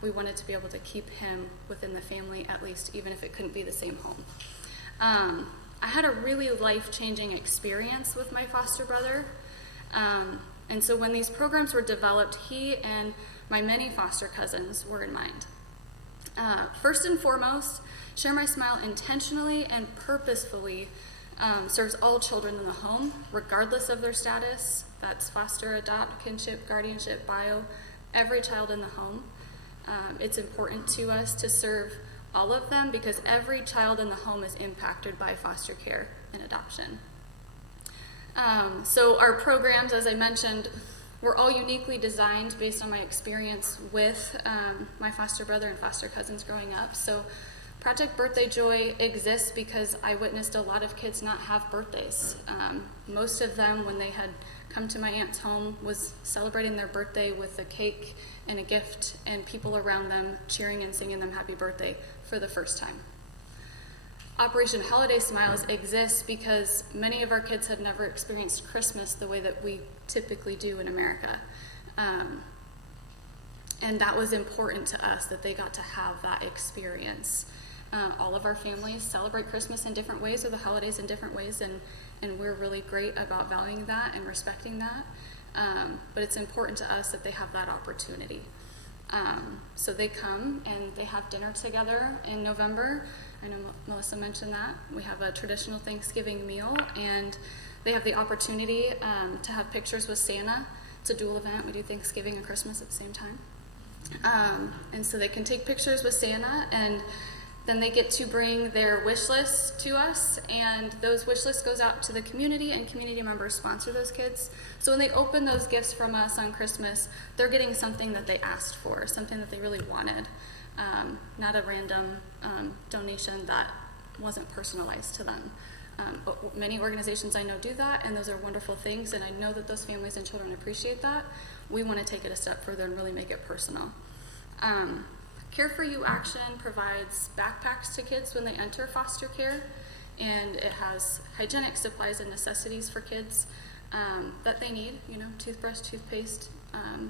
we wanted to be able to keep him within the family, at least, even if it couldn't be the same home. I had a really life-changing experience with my foster brother. And so when these programs were developed, he and my many foster cousins were in mind. First and foremost, Share My Smile intentionally and purposefully serves all children in the home, regardless of their status. That's foster, adopt, kinship, guardianship, bio, every child in the home. It's important to us to serve all of them because every child in the home is impacted by foster care and adoption. So our programs, as I mentioned, were all uniquely designed based on my experience with my foster brother and foster cousins growing up. So Project Birthday Joy exists because I witnessed a lot of kids not have birthdays. Most of them, when they had come to my aunt's home, was celebrating their birthday with a cake and a gift and people around them cheering and singing them happy birthday for the first time. Operation Holiday Smiles exists because many of our kids had never experienced Christmas the way that we typically do in America. And that was important to us, that they got to have that experience. All of our families celebrate Christmas in different ways, or the holidays in different ways, and we're really great about valuing that and respecting that. But it's important to us that they have that opportunity. So they come and they have dinner together in November. I know Melissa mentioned that. We have a traditional Thanksgiving meal, and they have the opportunity to have pictures with Santa. It's a dual event. We do Thanksgiving and Christmas at the same time. And so they can take pictures with Santa, and then they get to bring their wish list to us, and those wish lists goes out to the community, and community members sponsor those kids. So when they open those gifts from us on Christmas, they're getting something that they asked for, something that they really wanted, not a random donation that wasn't personalized to them. But many organizations I know do that, and those are wonderful things, and I know that those families and children appreciate that. We want to take it a step further and really make it personal. Care for You Action provides backpacks to kids when they enter foster care, and it has hygienic supplies and necessities for kids that they need, toothbrush, toothpaste,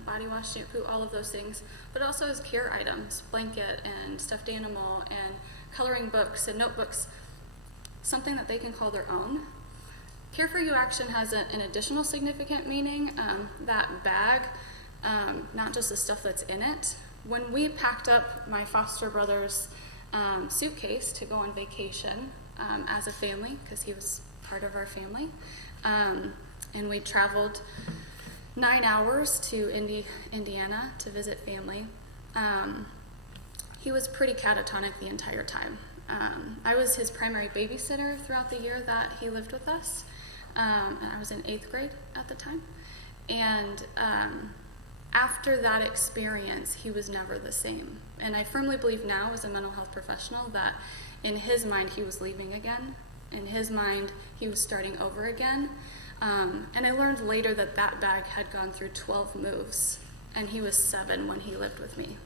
body wash, shampoo, all of those things. But it also has care items, blanket and stuffed animal and coloring books and notebooks, something that they can call their own. Care for You Action has an additional significant meaning. That bag, not just the stuff that's in it. When we packed up my foster brother's suitcase to go on vacation as a family, because he was part of our family, and we traveled 9 hours to Indiana to visit family, he was pretty catatonic the entire time. I was his primary babysitter throughout the year that he lived with us, and I was in 8th grade at the time. And after that experience, he was never the same. And I firmly believe now, as a mental health professional, that in his mind, he was leaving again. In his mind, he was starting over again. And I learned later that that bag had gone through 12 moves, and he was 7 when he lived with me.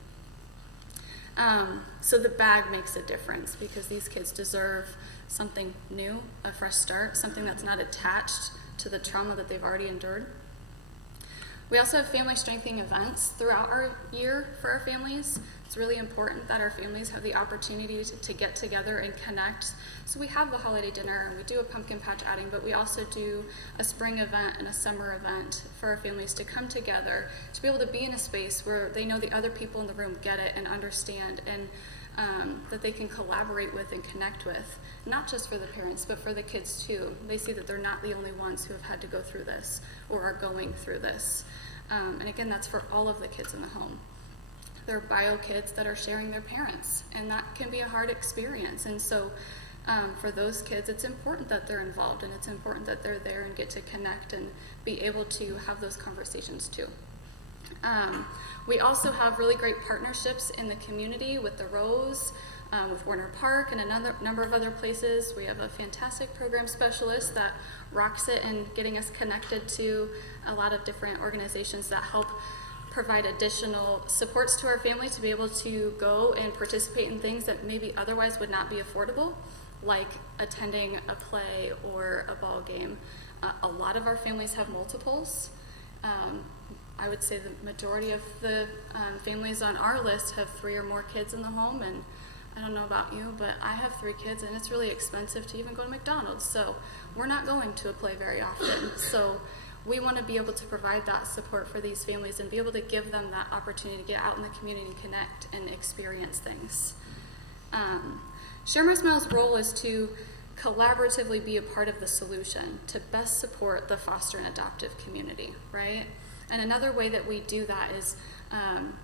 So the bag makes a difference because these kids deserve something new, a fresh start, something that's not attached to the trauma that they've already endured. We also have family strengthening events throughout our year for our families. It's really important that our families have the opportunity to get together and connect. So we have the holiday dinner and we do a pumpkin patch outing, but we also do a spring event and a summer event for our families to come together, to be able to be in a space where they know the other people in the room get it and understand, and that they can collaborate with and connect with, not just for the parents, but for the kids too. They see that they're not the only ones who have had to go through this or are going through this. And again, that's for all of the kids in the home. There are bio kids that are sharing their parents, and that can be a hard experience. And so for those kids, it's important that they're involved, and it's important that they're there and get to connect and be able to have those conversations too. We also have really great partnerships in the community with the Rose, with Warner Park, and another number of other places. We have a fantastic program specialist that rocks it in getting us connected to a lot of different organizations that help provide additional supports to our family to be able to go and participate in things that maybe otherwise would not be affordable, like attending a play or a ball game. A lot of our families have multiples. I would say the majority of the families on our list have 3 or more kids in the home, and I don't know about you, but I have 3 kids, and it's really expensive to even go to McDonald's, so we're not going to a play very often. So we want to be able to provide that support for these families and be able to give them that opportunity to get out in the community and connect and experience things. Share My Smile's role is to collaboratively be a part of the solution to best support the foster and adoptive community, right? And another way that we do that is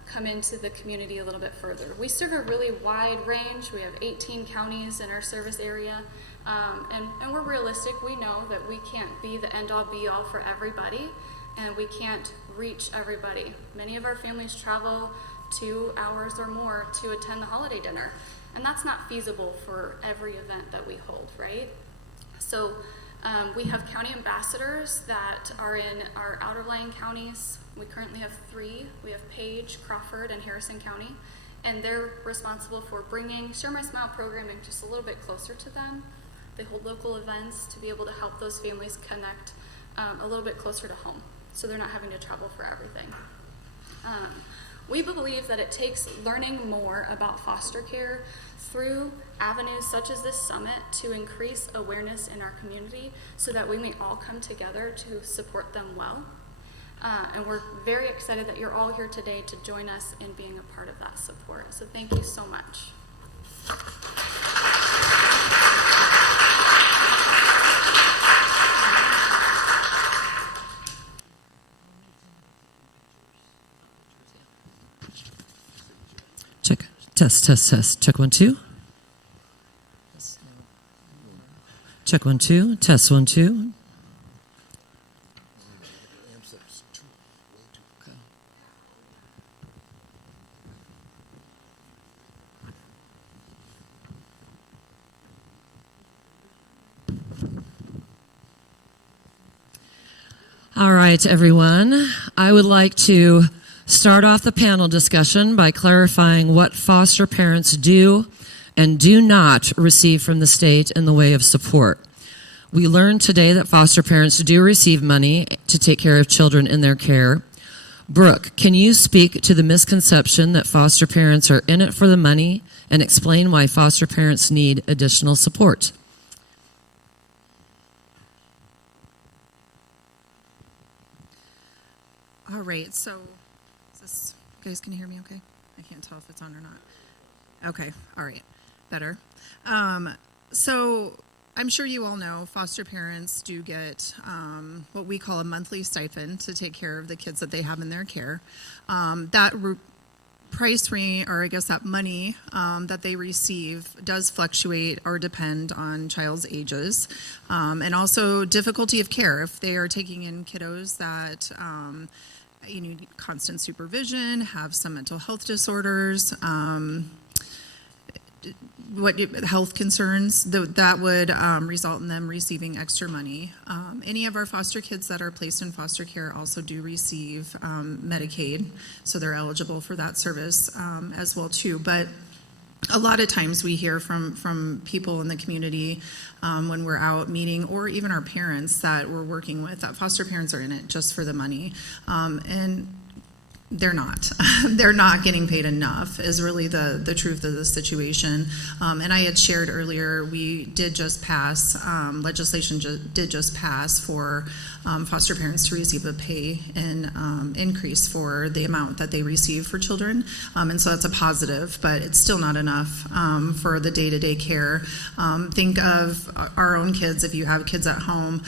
come into the community a little bit further. We serve a really wide range. We have 18 counties in our service area, and we're realistic. We know that we can't be the end-all be-all for everybody, and we can't reach everybody. Many of our families travel 2 hours or more to attend the holiday dinner, and that's not feasible for every event that we hold, right? So we have county ambassadors that are in our outerlying counties. We currently have 3. We have Page, Crawford, and Harrison County, and they're responsible for bringing Share My Smile programming just a little bit closer to them. They hold local events to be able to help those families connect a little bit closer to home, so they're not having to travel for everything. We believe that it takes learning more about foster care through avenues such as this summit to increase awareness in our community so that we may all come together to support them well. And we're very excited that you're all here today to join us in being a part of that support. So thank you so much. Check. Test. Check 1, 2. Check 1, 2. Test 1, 2. All right, everyone. I would like to start off the panel discussion by clarifying what foster parents do and do not receive from the state in the way of support. We learned today that foster parents do receive money to take care of children in their care. Brooke, can you speak to the misconception that foster parents are in it for the money and explain why foster parents need additional support? All right, so is this, you guys can hear me okay? I can't tell if it's on or not. Okay, all right, better. So I'm sure you all know foster parents do get what we call a monthly stipend to take care of the kids that they have in their care. Price range, or I guess that money that they receive does fluctuate or depend on child's ages, and also difficulty of care. If they are taking in kiddos that you need constant supervision, have some mental health disorders, health concerns, that would result in them receiving extra money. Any of our foster kids that are placed in foster care also do receive Medicaid, so they're eligible for that service as well too. But a lot of times we hear from people in the community when we're out meeting, or even our parents that we're working with, that foster parents are in it just for the money. And they're not. They're not getting paid enough is really the truth of the situation. And I had shared earlier, we did just pass, legislation did just pass for foster parents to receive a pay and increase for the amount that they receive for children. And so that's a positive, but it's still not enough for the day-to-day care. Think of our own kids. If you have kids at home,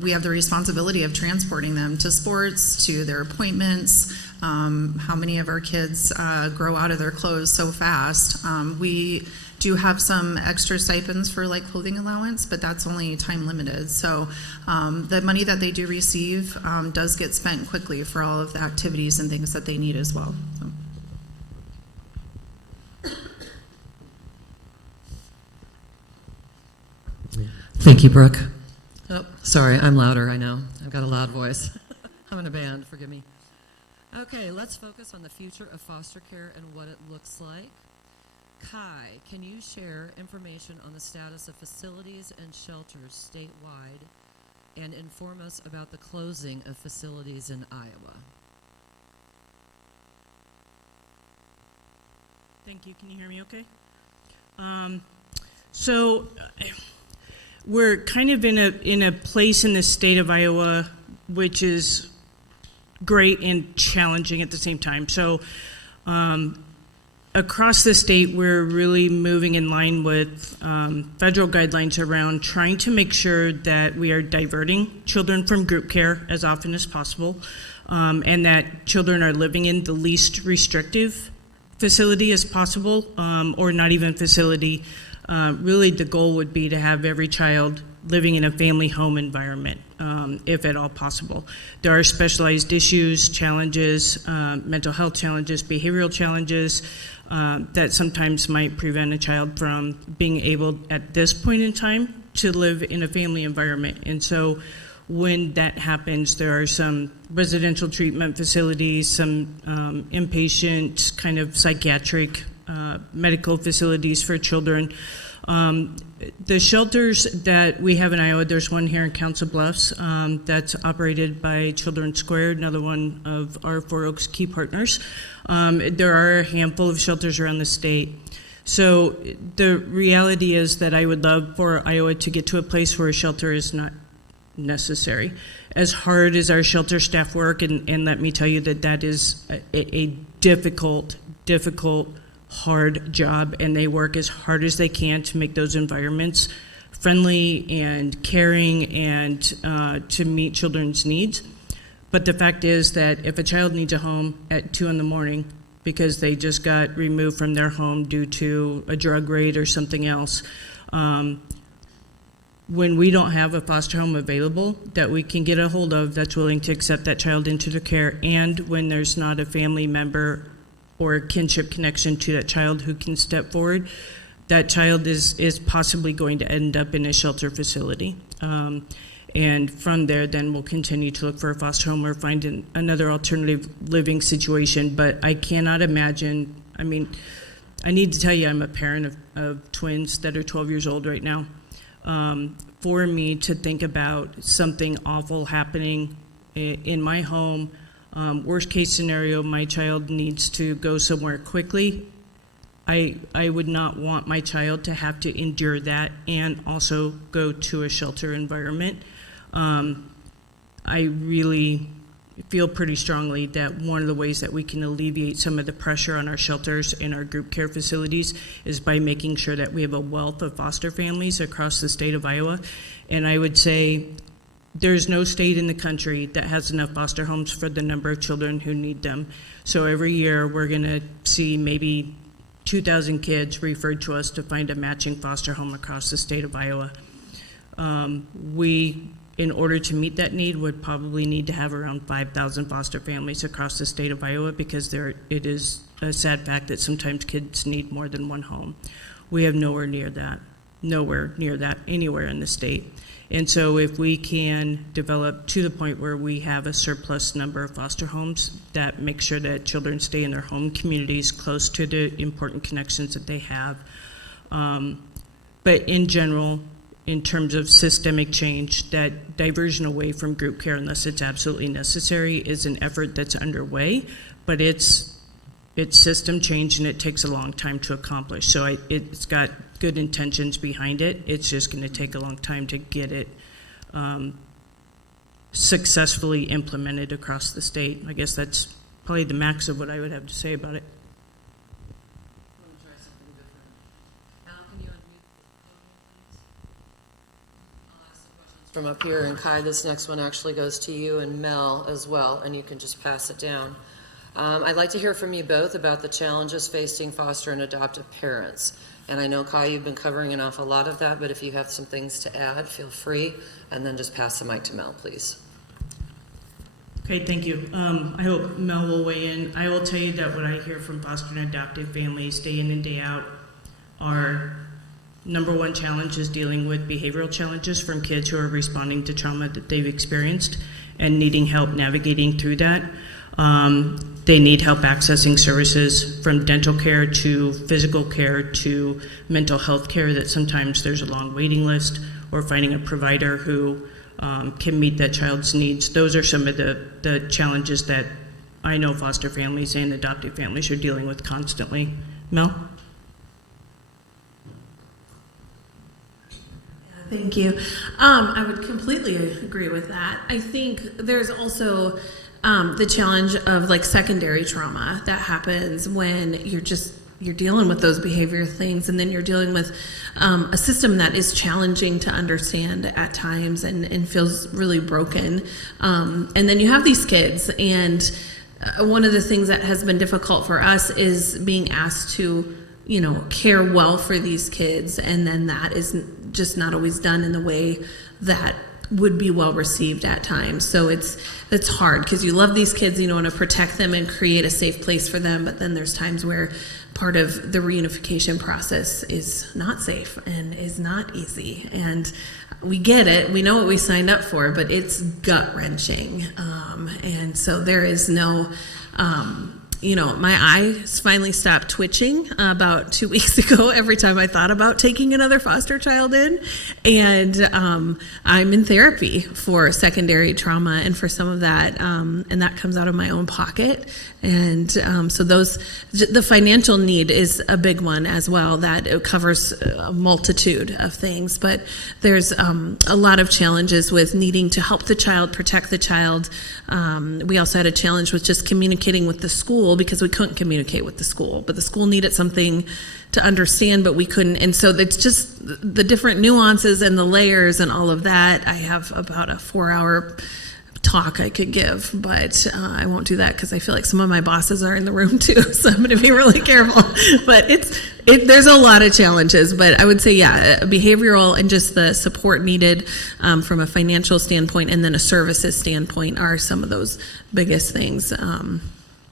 we have the responsibility of transporting them to sports, to their appointments. How many of our kids grow out of their clothes so fast? We do have some extra stipends for like clothing allowance, but that's only time limited. So the money that they do receive does get spent quickly for all of the activities and things that they need as well. So. Thank you, Brooke. Oh, sorry, I'm louder, I know. I've got a loud voice. I'm in a band, forgive me. Okay, let's focus on the future of foster care and what it looks like. Kai, can you share information on the status of facilities and shelters statewide and inform us about the closing of facilities in Iowa? Thank you. Can you hear me okay? So we're kind of in a place in the state of Iowa which is great and challenging at the same time. So across the state, we're really moving in line with federal guidelines around trying to make sure that we are diverting children from group care as often as possible, and that children are living in the least restrictive facility as possible, or not even facility. Really, the goal would be to have every child living in a family home environment, if at all possible. There are specialized issues, challenges, mental health challenges, behavioral challenges that sometimes might prevent a child from being able, at this point in time, to live in a family environment. And so when that happens, there are some residential treatment facilities, some inpatient kind of psychiatric medical facilities for children. The shelters that we have in Iowa, there's one here in Council Bluffs that's operated by Children's Square, another one of our Four Oaks key partners. There are a handful of shelters around the state. So the reality is that I would love for Iowa to get to a place where a shelter is not necessary. As hard as our shelter staff work, and let me tell you that that is a difficult, hard job, and they work as hard as they can to make those environments friendly and caring and to meet children's needs. But the fact is that if a child needs a home at 2 a.m. because they just got removed from their home due to a drug raid or something else, when we don't have a foster home available that we can get a hold of that's willing to accept that child into their care, and when there's not a family member or a kinship connection to that child who can step forward, that child is possibly going to end up in a shelter facility. And from there, then we'll continue to look for a foster home or find another alternative living situation. But I cannot imagine, I mean, I need to tell you, I'm a parent of twins that are 12 years old right now. For me to think about something awful happening in my home, worst case scenario, my child needs to go somewhere quickly. I would not want my child to have to endure that and also go to a shelter environment. I really feel pretty strongly that one of the ways that we can alleviate some of the pressure on our shelters and our group care facilities is by making sure that we have a wealth of foster families across the state of Iowa. And I would say there's no state in the country that has enough foster homes for the number of children who need them. So every year we're going to see maybe 2,000 kids referred to us to find a matching foster home across the state of Iowa. We, in order to meet that need, would probably need to have around 5,000 foster families across the state of Iowa, because it is a sad fact that sometimes kids need more than one home. We have nowhere near that anywhere in the state. And so if we can develop to the point where we have a surplus number of foster homes that make sure that children stay in their home communities close to the important connections that they have. But in general, in terms of systemic change, that diversion away from group care, unless it's absolutely necessary, is an effort that's underway, but it's system change and it takes a long time to accomplish. So it's got good intentions behind it. It's just going to take a long time to get it successfully implemented across the state. I guess that's probably the max of what I would have to say about it. Want to try something different? Al, can you unmute the podium, please? I'll ask the questions from up here, and Kai, this next one actually goes to you and Mel as well, and you can just pass it down. I'd like to hear from you both about the challenges facing foster and adoptive parents. And I know, Kai, you've been covering an awful lot of that, but if you have some things to add, feel free, and then just pass the mic to Mel, please. Okay, thank you. I hope Mel will weigh in. I will tell you that what I hear from foster and adoptive families day in and day out are number one challenge is dealing with behavioral challenges from kids who are responding to trauma that they've experienced and needing help navigating through that. They need help accessing services from dental care to physical care to mental health care, that sometimes there's a long waiting list, or finding a provider who can meet that child's needs. Those are some of the challenges that I know foster families and adoptive families are dealing with constantly. Mel? Thank you. I would completely agree with that. I think there's also the challenge of like secondary trauma that happens when you're dealing with those behavior things, and then you're dealing with a system that is challenging to understand at times and feels really broken. And then you have these kids, and one of the things that has been difficult for us is being asked to, care well for these kids, and then that is just not always done in the way that would be well received at times. So it's hard because you love these kids, you want to protect them and create a safe place for them, but then there's times where part of the reunification process is not safe and is not easy. And we get it, we know what we signed up for, but it's gut-wrenching. And so there is no, my eyes finally stopped twitching about 2 weeks ago every time I thought about taking another foster child in. And I'm in therapy for secondary trauma and for some of that, and that comes out of my own pocket. And so the financial need is a big one as well. That it covers a multitude of things, but there's a lot of challenges with needing to help the child, protect the child. We also had a challenge with just communicating with the school because we couldn't communicate with the school, but the school needed something to understand, but we couldn't. And so it's just the different nuances and the layers and all of that. I have about a 4-hour talk I could give, but I won't do that because I feel like some of my bosses are in the room too, so I'm going to be really careful. But there's a lot of challenges, but I would say, behavioral and just the support needed from a financial standpoint and then a services standpoint are some of those biggest things.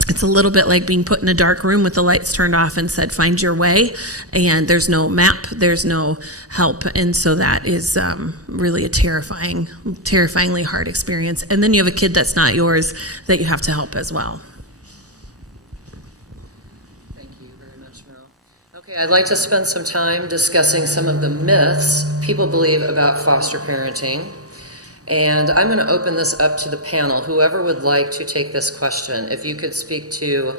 It's a little bit like being put in a dark room with the lights turned off and said, find your way. And there's no map, there's no help. And so that is really a terrifyingly hard experience. And then you have a kid that's not yours that you have to help as well. Thank you very much, Meryl. Okay, I'd like to spend some time discussing some of the myths people believe about foster parenting. And I'm going to open this up to the panel. Whoever would like to take this question, if you could speak to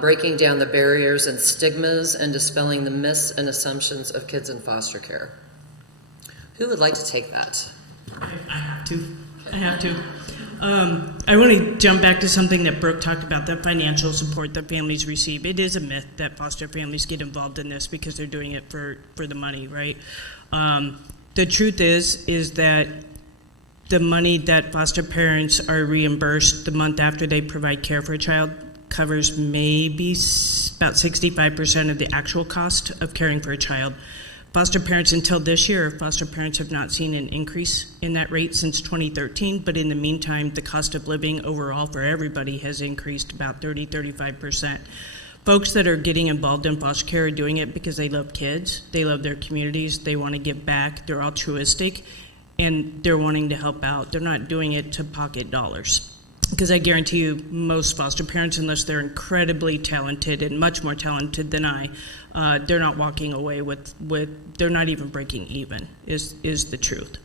breaking down the barriers and stigmas and dispelling the myths and assumptions of kids in foster care. Who would like to take that? I have to. I want to jump back to something that Brooke talked about, the financial support that families receive. It is a myth that foster families get involved in this because they're doing it for the money, right? The truth is that the money that foster parents are reimbursed the month after they provide care for a child covers maybe about 65% of the actual cost of caring for a child. Foster parents until this year, foster parents have not seen an increase in that rate since 2013, but in the meantime, the cost of living overall for everybody has increased about 35%. Folks that are getting involved in foster care are doing it because they love kids, they love their communities, they want to give back, they're altruistic, and they're wanting to help out. They're not doing it to pocket dollars. Because I guarantee you, most foster parents, unless they're incredibly talented and much more talented than I, they're not walking away with they're not even breaking even, is the truth.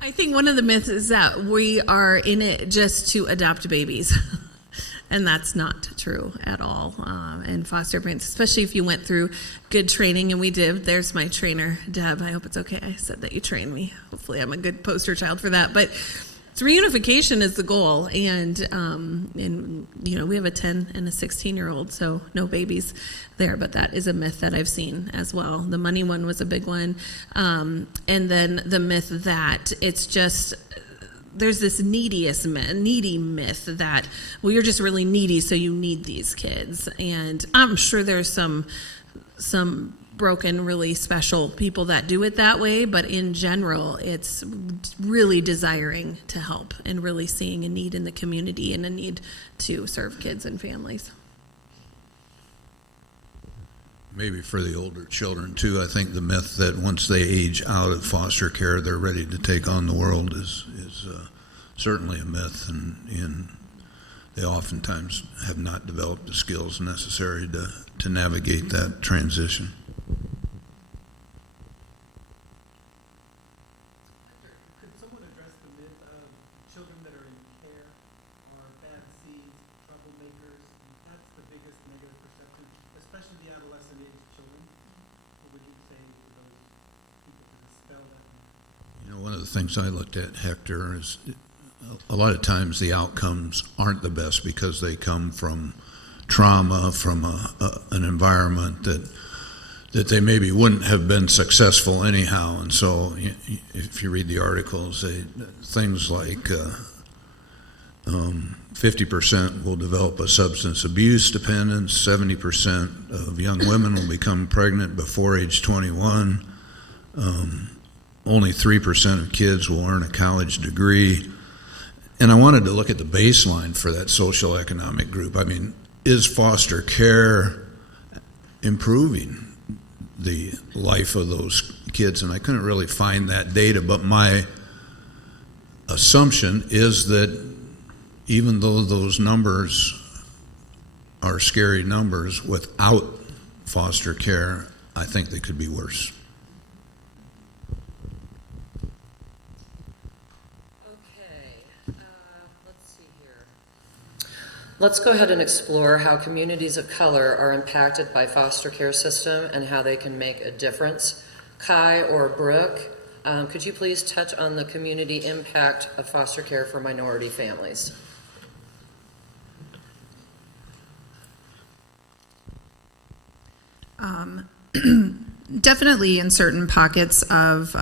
I think one of the myths is that we are in it just to adopt babies. And that's not true at all. And foster parents, especially if you went through good training, and we did. There's my trainer, Deb. I hope it's okay. I said that you trained me. Hopefully I'm a good poster child for that. But reunification is the goal. And we have a 10 and a 16-year-old, so no babies there. But that is a myth that I've seen as well. The money one was a big one. And then the myth that it's just... There's this needy myth that, well, you're just really needy, so you need these kids. And I'm sure there's some broken, really special people that do it that way, but in general, it's really desiring to help and really seeing a need in the community and a need to serve kids and families. maybe for the older children too. I think the myth that once they age out of foster care, they're ready to take on the world is certainly a myth, and they oftentimes have not developed the skills necessary to navigate that transition. Could someone address the myth of children that are in care are bad seeds, troublemakers? That's the biggest negative perception, especially the adolescent age children. What would you say to those people to dispel that? You know, one of the things I looked at, Hector, is a lot of times the outcomes aren't the best because they come from trauma, from an environment that they maybe wouldn't have been successful anyhow. And so if you read the articles, things like 50% will develop a substance abuse dependence, 70% of young women will become pregnant before age 21, only 3% of kids will earn a college degree. And I wanted to look at the baseline for that social economic group. I mean, is foster care improving the life of those kids? And I couldn't really find that data, but my assumption is that even though those numbers are scary numbers, without foster care, I think they could be worse. Let's go ahead and explore how communities of color are impacted by foster care system and how they can make a difference. Kai or Brooke, could you please touch on the community impact of foster care for minority families? Definitely in certain pockets of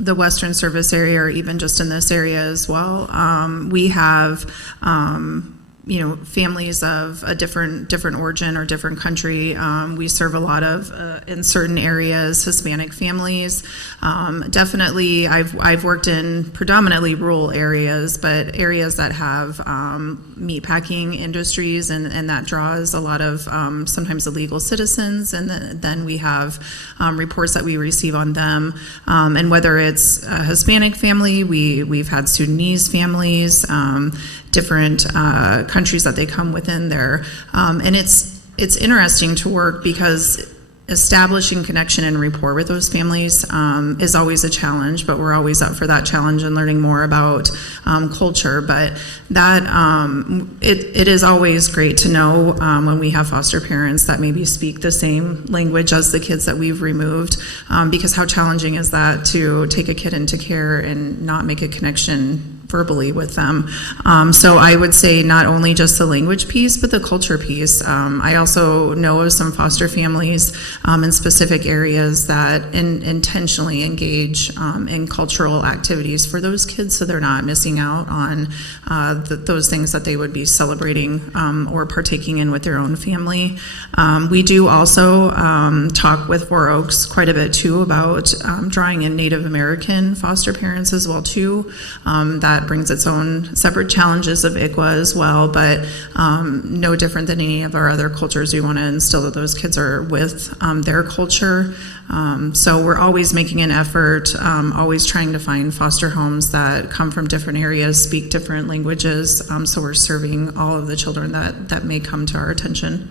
the Western Service area, or even just in this area as well, we have families of a different origin or different country. We serve a lot of in certain areas Hispanic families. Definitely, I've worked in predominantly rural areas, but areas that have meatpacking industries, and that draws a lot of sometimes illegal citizens. And then we have reports that we receive on them, and whether it's a Hispanic family, we've had Sudanese families. Different countries that they come within there, and it's interesting to work because establishing connection and rapport with those families is always a challenge, but we're always up for that challenge and learning more about culture. But that it is always great to know when we have foster parents that maybe speak the same language as the kids that we've removed, because how challenging is that to take a kid into care and not make a connection verbally with them. So I would say not only just the language piece, but the culture piece. I also know of some foster families in specific areas that intentionally engage in cultural activities for those kids, so they're not missing out on those things that they would be celebrating or partaking in with their own family. We do also talk with Four Oaks quite a bit too about drawing in Native American foster parents as well too. That brings its own separate challenges of ICWA as well, but no different than any of our other cultures. We want to instill that those kids are with their culture. So we're always making an effort, always trying to find foster homes that come from different areas, speak different languages, so we're serving all of the children that may come to our attention.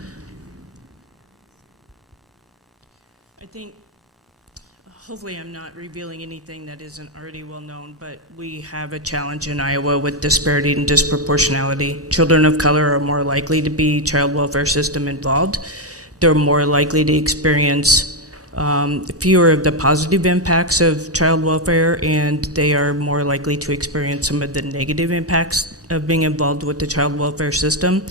I think, hopefully I'm not revealing anything that isn't already well known, but we have a challenge in Iowa with disparity and disproportionality. Children of color are more likely to be child welfare system involved. They're more likely to experience fewer of the positive impacts of child welfare, and they are more likely to experience some of the negative impacts of being involved with the child welfare system.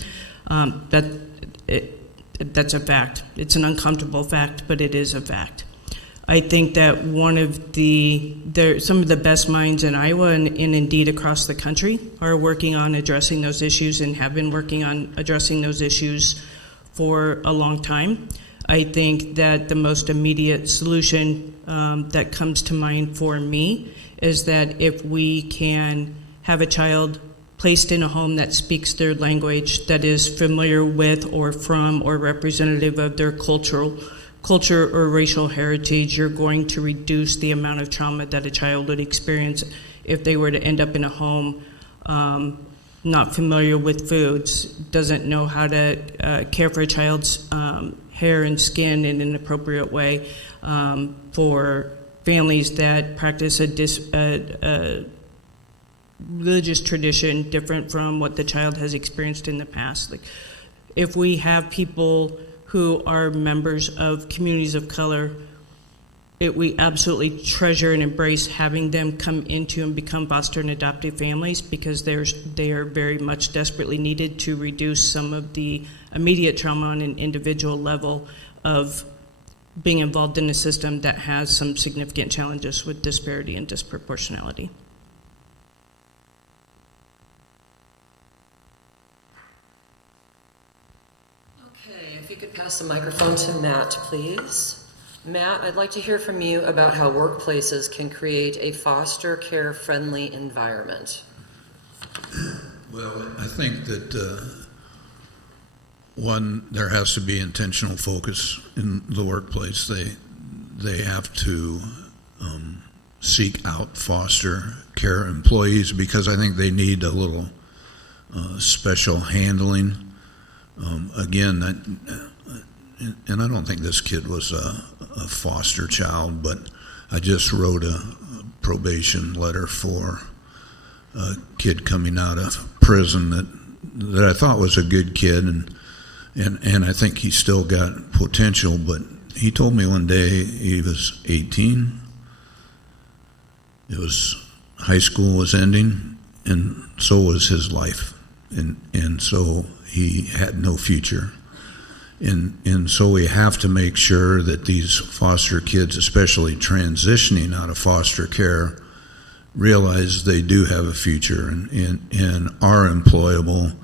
That's a fact. It's an uncomfortable fact, but it is a fact. I think that one of some of the best minds in Iowa and indeed across the country are working on addressing those issues and have been working on addressing those issues for a long time. I think that the most immediate solution that comes to mind for me is that if we can have a child placed in a home that speaks their language, that is familiar with or from or representative of their culture or racial heritage, you're going to reduce the amount of trauma that a child would experience if they were to end up in a home not familiar with foods, doesn't know how to care for a child's hair and skin in an appropriate way, for families that practice a religious tradition different from what the child has experienced in the past. Like, if we have people who are members of communities of color, we absolutely treasure and embrace having them come into and become foster and adoptive families, because they are very much desperately needed to reduce some of the immediate trauma on an individual level of being involved in a system that has some significant challenges with disparity and disproportionality. Okay, if you could pass the microphone to Matt, please. Matt, I'd like to hear from you about how workplaces can create a foster care friendly environment. Well, I think that one, there has to be intentional focus in the workplace. They have to seek out foster care employees, because I think they need a little special handling. Again, and I don't think this kid was a foster child, but I just wrote a probation letter for a kid coming out of prison that I thought was a good kid, and I think he still got potential. But he told me one day he was 18. It was high school was ending, and so was his life, and so he had no future. And so we have to make sure that these foster kids, especially transitioning out of foster care, realize they do have a future and are employable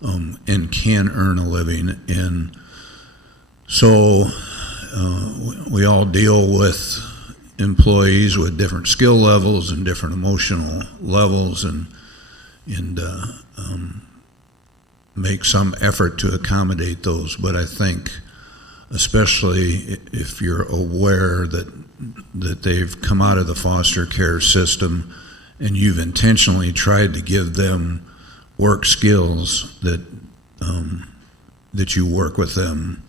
and can earn a living. And so we all deal with employees with different skill levels and different emotional levels, and make some effort to accommodate those. But I think, especially if you're aware that they've come out of the foster care system and you've intentionally tried to give them work skills, that you work with them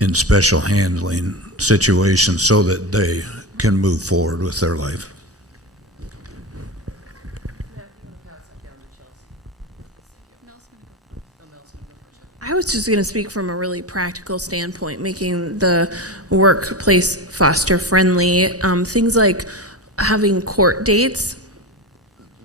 in special handling situations so that they can move forward with their life. I was just going to speak from a really practical standpoint, making the workplace foster friendly. Things like having court dates,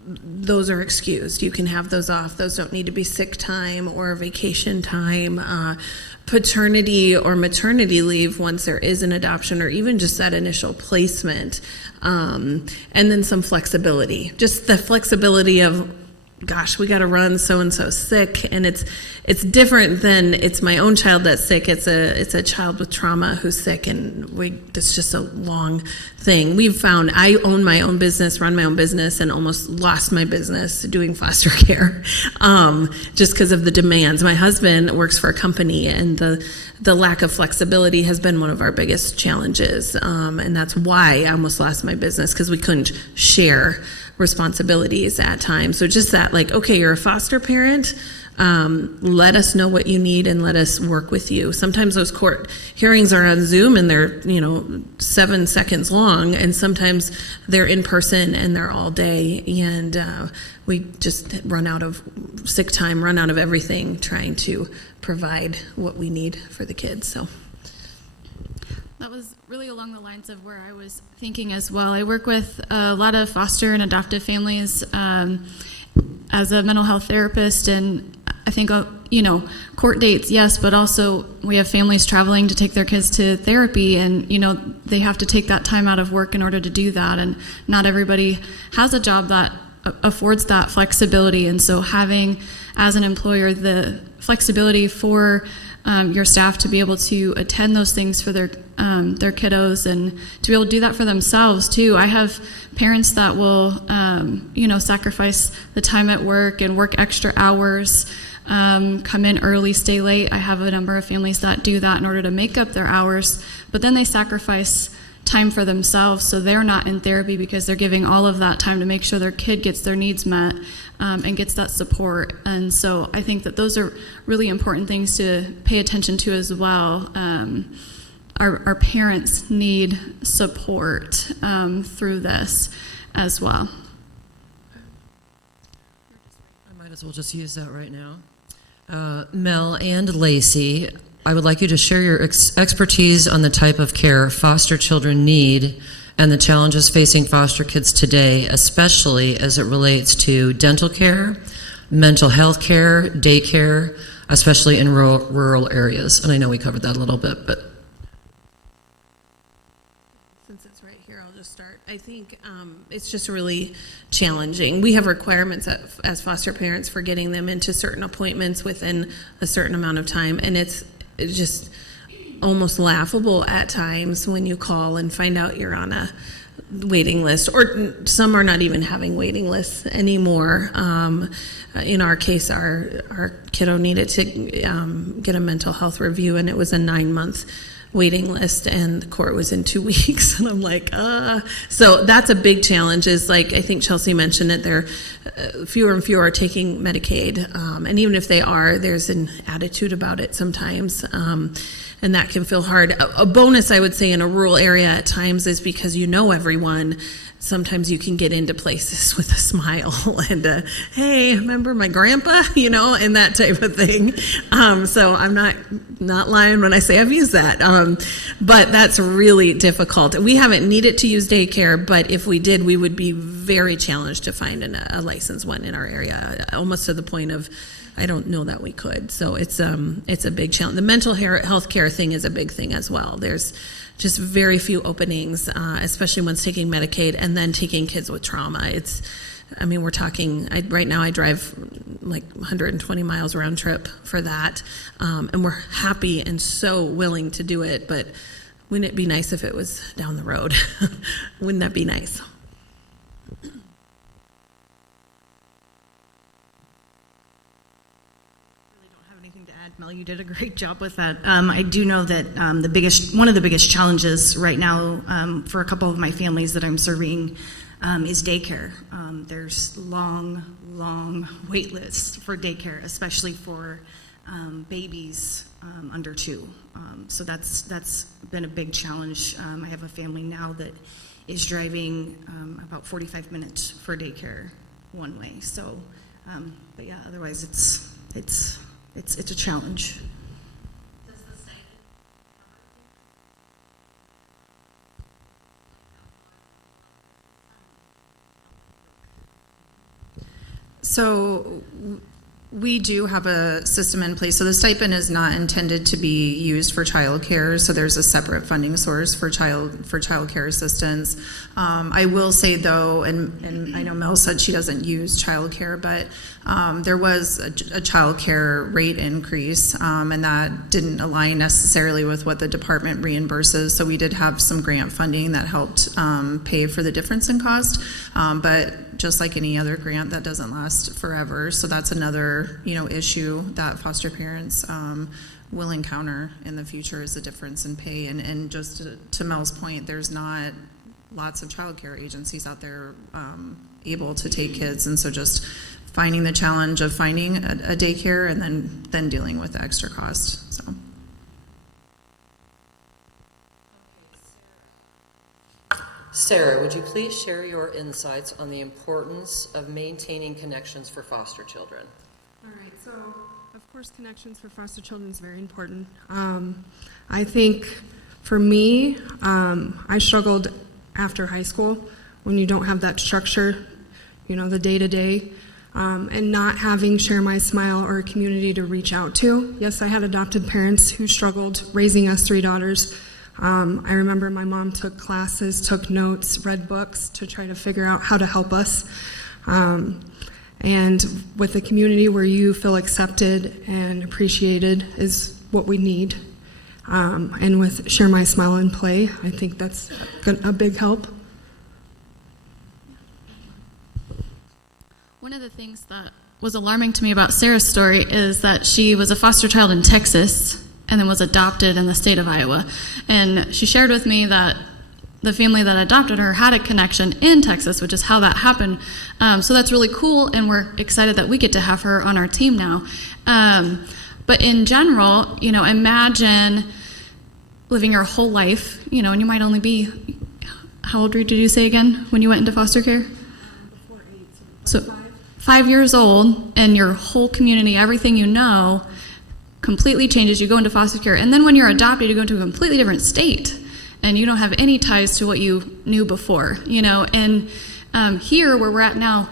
those are excused. You can have those off. Those don't need to be sick time or vacation time. Paternity or maternity leave once there is an adoption, or even just that initial placement. And then some flexibility, just the flexibility of, gosh, we got to run so-and-so sick, and it's different than it's my own child that's sick. It's a child with trauma who's sick, and it's just a long thing. We've found, I own my own business, run my own business, and almost lost my business doing foster care, just because of the demands. My husband works for a company, and the lack of flexibility has been one of our biggest challenges, and that's why I almost lost my business, because we couldn't share responsibilities at times. So just that, like, okay, you're a foster parent, let us know what you need and let us work with you. Sometimes those court hearings are on Zoom and they're 7 seconds long, and sometimes they're in person and they're all day, and we just run out of sick time, run out of everything trying to provide what we need for the kids. So That was really along the lines of where I was thinking as well. I work with a lot of foster and adoptive families as a mental health therapist, and I think, court dates, yes, but also we have families traveling to take their kids to therapy, and, they have to take that time out of work in order to do that, and not everybody has a job that affords that flexibility. And so having, as an employer, the flexibility for your staff to be able to attend those things for their kiddos and to be able to do that for themselves too. I have parents that will, sacrifice the time at work and work extra hours, come in early, stay late. I have a number of families that do that in order to make up their hours, but then they sacrifice time for themselves, so they're not in therapy because they're giving all of that time to make sure their kid gets their needs met and gets that support. And so I think that those are really important things to pay attention to as well. Our parents need support through this as well. I might as well just use that right now. Mel and Lacey, I would like you to share your expertise on the type of care foster children need and the challenges facing foster kids today, especially as it relates to dental care, mental health care, daycare, especially in rural areas. And I know we covered that a little bit, but. Since it's right here, I'll just start. I think it's just really challenging. We have requirements as foster parents for getting them into certain appointments within a certain amount of time, and it's just almost laughable at times when you call and find out you're on a waiting list, or some are not even having waiting lists anymore. In our case, our kiddo needed to get a mental health review, and it was a 9-month waiting list, and the court was in 2 weeks. And I'm like, So that's a big challenge. Is like, I think Chelsea mentioned it, there fewer and fewer are taking Medicaid, and even if they are, there's an attitude about it sometimes, and that can feel hard. A bonus, I would say, in a rural area at times is because you know everyone. Sometimes you can get into places with a smile and hey, remember my grandpa, and that type of thing. So I'm not lying when I say I've used that. But that's really difficult. We haven't needed to use daycare, but if we did, we would be very challenged to find a licensed one in our area, almost to the point of I don't know that we could. So it's a big challenge. The mental health care thing is a big thing as well. There's just very few openings, especially when taking Medicaid and then taking kids with trauma. We're talking, right now I drive like 120 miles round trip for that, and we're happy and so willing to do it, but wouldn't it be nice if it was down the road? Wouldn't that be nice? Mel, you did a great job with that. I do know that one of the biggest challenges right now for a couple of my families that I'm serving is daycare. There's long wait lists for daycare, especially for babies under 2. So that's been a big challenge. I have a family now that is driving about 45 minutes for daycare one way. So, but yeah, otherwise it's a challenge. Does the state So we do have a system in place. So the stipend is not intended to be used for childcare. So there's a separate funding source for child care assistance. I will say though, and I know Mel said she doesn't use childcare, but there was a childcare rate increase, and that didn't align necessarily with what the department reimburses. So we did have some grant funding that helped pay for the difference in cost, but just like any other grant, that doesn't last forever. So that's another issue that foster parents will encounter in the future, is the difference in pay. And just to Mel's point, there's not lots of childcare agencies out there able to take kids, and so just finding the challenge of finding a daycare and then dealing with the extra cost. So. Sarah, would you please share your insights on the importance of maintaining connections for foster children? All right, so of course connections for foster children is very important. I think for me, I struggled after high school when you don't have that structure, the day-to-day, and not having Share My Smile or a community to reach out to. Yes, I had adopted parents who struggled raising us 3 daughters. I remember my mom took classes, took notes, read books to try to figure out how to help us. And with a community where you feel accepted and appreciated is what we need. And with Share My Smile and Play, I think that's a big help. One of the things that was alarming to me about Sarah's story is that she was a foster child in Texas and then was adopted in the state of Iowa. And she shared with me that the family that adopted her had a connection in Texas, which is how that happened. So that's really cool, and we're excited that we get to have her on our team now. But in general, imagine living your whole life, and you might only be, how old did you say again when you went into foster care? Before 8, So 5 years old, and your whole community, everything you know, completely changes. You go into foster care, and then when you're adopted, you go to a completely different state, and you don't have any ties to what you knew before, And here, where we're at now,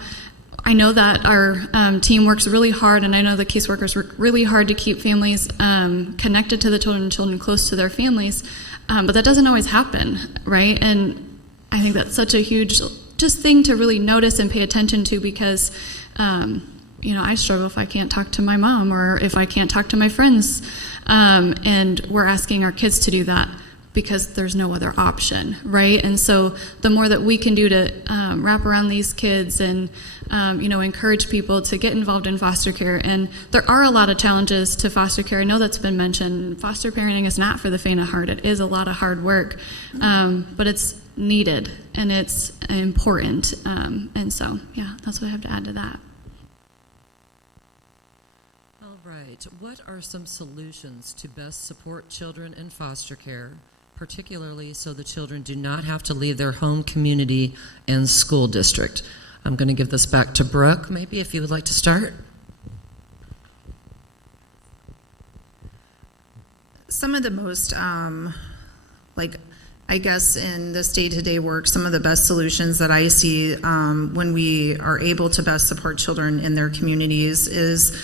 I know that our team works really hard, and I know the caseworkers work really hard to keep families connected to the children and children close to their families, but that doesn't always happen, right? And I think that's such a huge just thing to really notice and pay attention to, because I struggle if I can't talk to my mom or if I can't talk to my friends, and we're asking our kids to do that because there's no other option, right? And so the more that we can do to wrap around these kids and encourage people to get involved in foster care. And there are a lot of challenges to foster care. I know that's been mentioned. Foster parenting is not for the faint of heart. It is a lot of hard work, but it's needed and it's important. And so, yeah, that's what I have to add to that. All right. What are some solutions to best support children in foster care, particularly so the children do not have to leave their home community and school district? I'm going to give this back to Brooke, maybe, if you would like to start. Some of the most, I guess in this day-to-day work, some of the best solutions that I see when we are able to best support children in their communities is,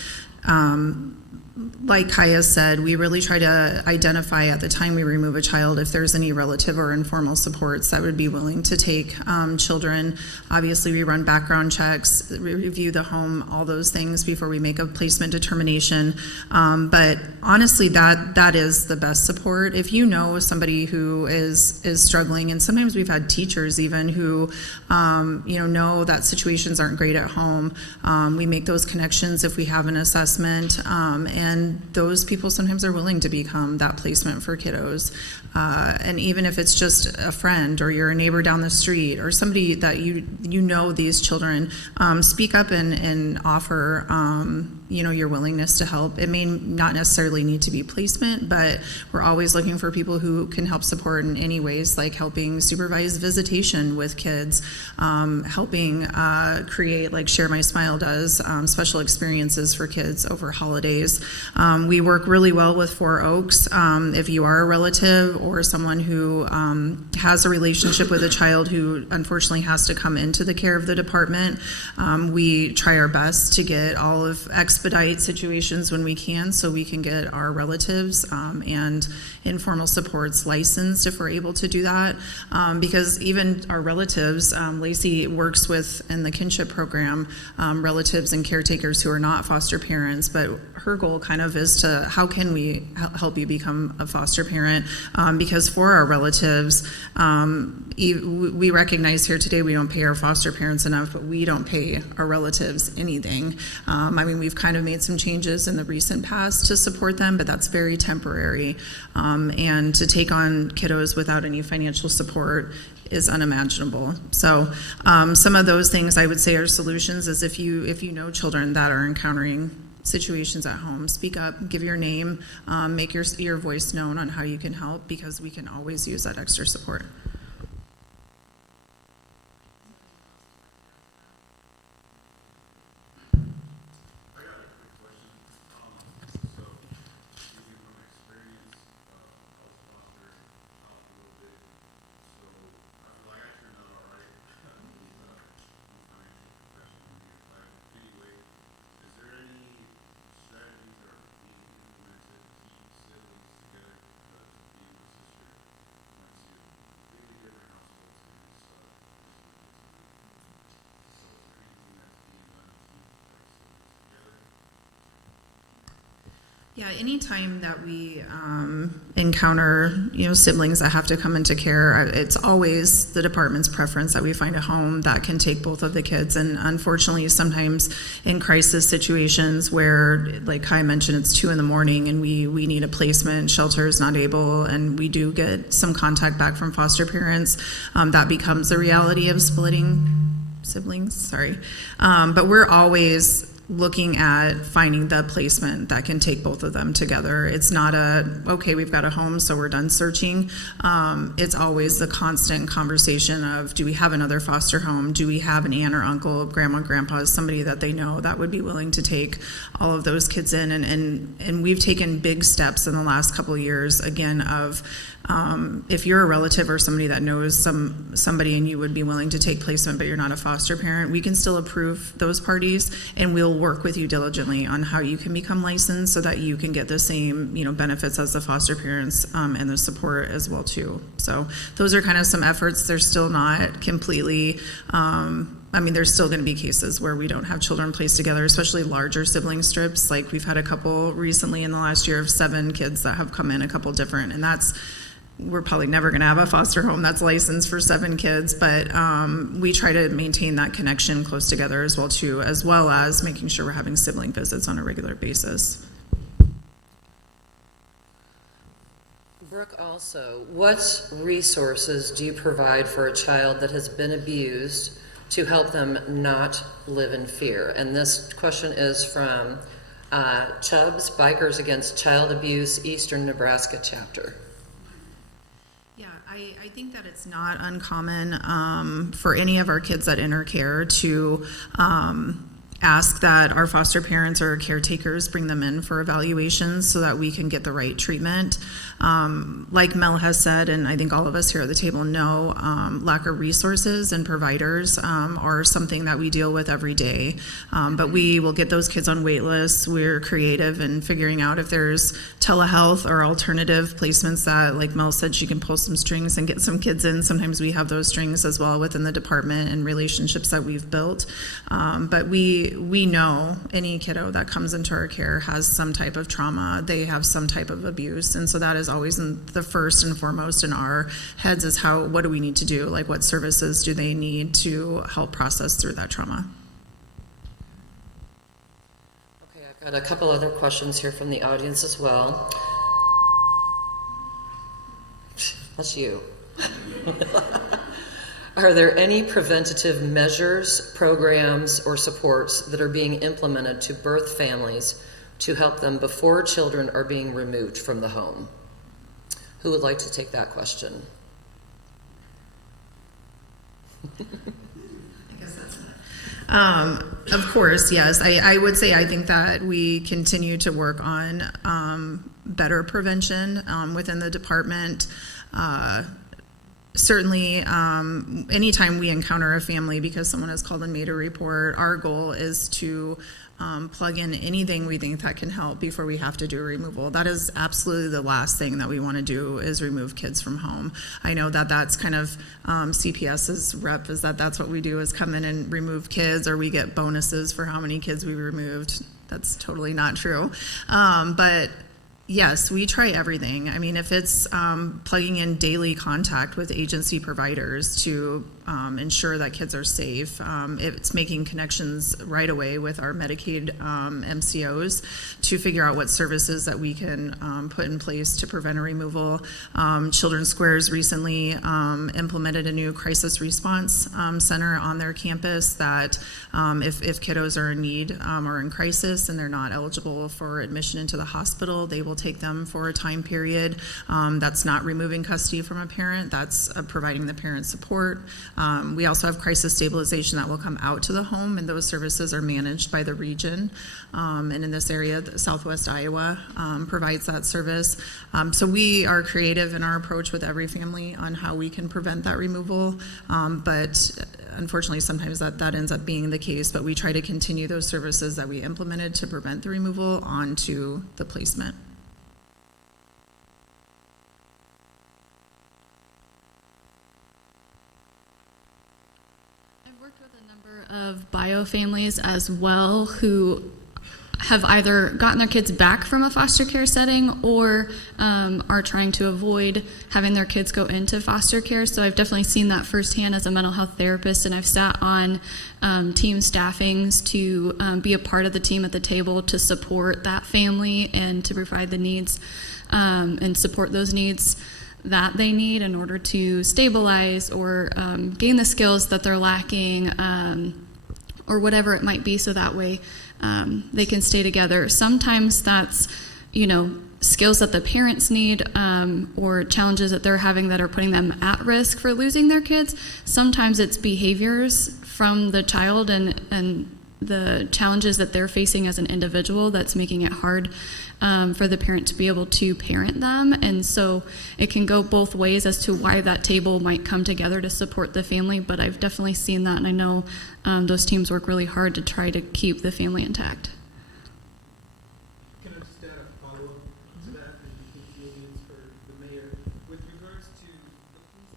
like Kaya said, we really try to identify at the time we remove a child if there's any relative or informal supports that would be willing to take children. Obviously, we run background checks, review the home, all those things before we make a placement determination. But honestly, that is the best support. If you know somebody who is struggling, and sometimes we've had teachers even who know that situations aren't great at home. We make those connections if we have an assessment, and those people sometimes are willing to become that placement for kiddos. And even if it's just a friend or you're a neighbor down the street or somebody that you know these children, speak up and offer your willingness to help. It may not necessarily need to be placement, but we're always looking for people who can help support in any ways, like helping supervise visitation with kids, helping create, like Share My Smile does, special experiences for kids over holidays. We work really well with Four Oaks. If you are a relative or someone who has a relationship with a child who unfortunately has to come into the care of the department, we try our best to get expedite situations when we can, so we can get our relatives and informal supports licensed if we're able to do that. Because even our relatives, Lacey works with, in the kinship program, relatives and caretakers who are not foster parents, but her goal kind of is to, how can we help you become a foster parent? Because for our relatives, we recognize here today we don't pay our foster parents enough, but we don't pay our relatives anything. We've kind of made some changes in the recent past to support them, but that's very temporary. And to take on kiddos without any financial support is unimaginable. So some of those things I would say are solutions is if you know children that are encountering situations at home, speak up, give your name, make your voice known on how you can help, because we can always use that extra support. Yeah, anytime that we encounter, siblings that have to come into care, it's always the department's preference that we find a home that can take both of the kids. And unfortunately, sometimes in crisis situations where, like Kai mentioned, it's 2 a.m. and we need a placement, shelter is not able, and we do get some contact back from foster parents, that becomes the reality of splitting siblings, sorry. But we're always looking at finding the placement that can take both of them together. It's not okay, we've got a home, so we're done searching. It's always the constant conversation of, do we have another foster home? Do we have an aunt or uncle, grandma, grandpa, somebody that they know that would be willing to take all of those kids in? And we've taken big steps in the last couple of years, again, of if you're a relative or somebody that knows somebody and you would be willing to take placement but you're not a foster parent, we can still approve those parties, and we'll work with you diligently on how you can become licensed so that you can get the same benefits as the foster parents, and the support as well too. So those are kind of some efforts. They're still not completely there's still going to be cases where we don't have children placed together, especially larger sibling strips. Like we've had a couple recently in the last year of 7 kids that have come in, a couple different, and we're probably never going to have a foster home that's licensed for 7 kids, but we try to maintain that connection close together as well too, as well as making sure we're having sibling visits on a regular basis. Brooke, also, what resources do you provide for a child that has been abused to help them not live in fear? And this question is from Chubbs, Bikers Against Child Abuse, Eastern Nebraska chapter. Yeah, I think that it's not uncommon for any of our kids that enter care to ask that our foster parents or caretakers bring them in for evaluations so that we can get the right treatment. Like Mel has said, and I think all of us here at the table know, lack of resources and providers are something that we deal with every day. But we will get those kids on wait lists. We're creative in figuring out if there's telehealth or alternative placements that, like Mel said, she can pull some strings and get some kids in. Sometimes we have those strings as well within the department and relationships that we've built. But we know any kiddo that comes into our care has some type of trauma. They have some type of abuse, and so that is always the first and foremost in our heads is what do we need to do? Like, what services do they need to help process through that trauma? Okay, I've got a couple other questions here from the audience as well. That's you. Are there any preventative measures, programs, or supports that are being implemented to birth families to help them before children are being removed from the home? Who would like to take that question? Of course, yes. I would say I think that we continue to work on better prevention within the department. Certainly, anytime we encounter a family because someone has called and made a report, our goal is to plug in anything we think that can help before we have to do a removal. That is absolutely the last thing that we want to do is remove kids from home. I know that that's kind of CPS's rep is that's what we do is come in and remove kids, or we get bonuses for how many kids we removed. That's totally not true. But yes, we try everything. I mean, if it's plugging in daily contact with agency providers to ensure that kids are safe, it's making connections right away with our Medicaid MCOs to figure out what services that we can put in place to prevent a removal. Children's Squares recently implemented a new crisis response center on their campus that if kiddos are in need or in crisis and they're not eligible for admission into the hospital, they will take them for a time period. That's not removing custody from a parent, that's providing the parent support. We also have crisis stabilization that will come out to the home, and those services are managed by the region. And in this area, Southwest Iowa provides that service. So we are creative in our approach with every family on how we can prevent that removal. But unfortunately, sometimes that ends up being the case, but we try to continue those services that we implemented to prevent the removal onto the placement. I've worked with a number of bio families as well who have either gotten their kids back from a foster care setting or are trying to avoid having their kids go into foster care. So I've definitely seen that firsthand as a mental health therapist, and I've sat on team staffings to be a part of the team at the table to support that family and to provide the needs and support those needs that they need in order to stabilize or gain the skills that they're lacking or whatever it might be, so that way they can stay together. Sometimes that's, skills that the parents need or challenges that they're having that are putting them at risk for losing their kids. Sometimes it's behaviors from the child and the challenges that they're facing as an individual that's making it hard for the parent to be able to parent them. And so it can go both ways as to why that table might come together to support the family, but I've definitely seen that, and I know those teams work really hard to try to keep the family intact. Can I just add a follow-up to that, and maybe it's for the mayor, with regards to the police.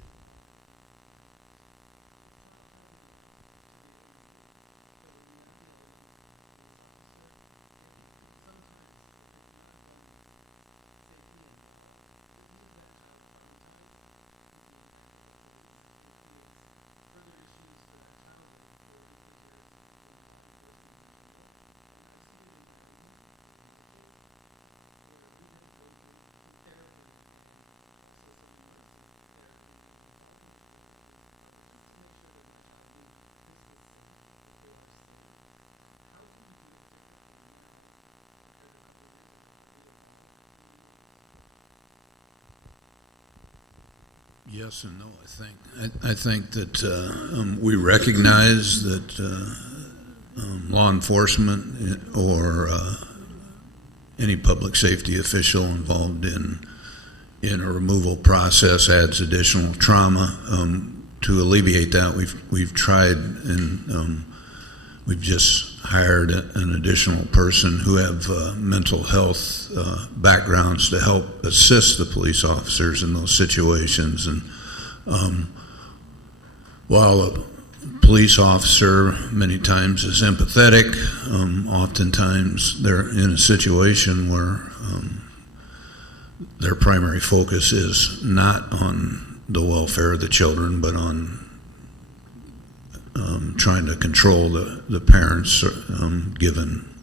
Yes and no, I think. I think that we recognize that law enforcement or any public safety official involved in a removal process adds additional trauma. To alleviate that, we've tried, and we've just hired an additional person who have mental health backgrounds to help assist the police officers in those situations. And while a police officer many times is empathetic, oftentimes they're in a situation where their primary focus is not on the welfare of the children, but on trying to control the parents given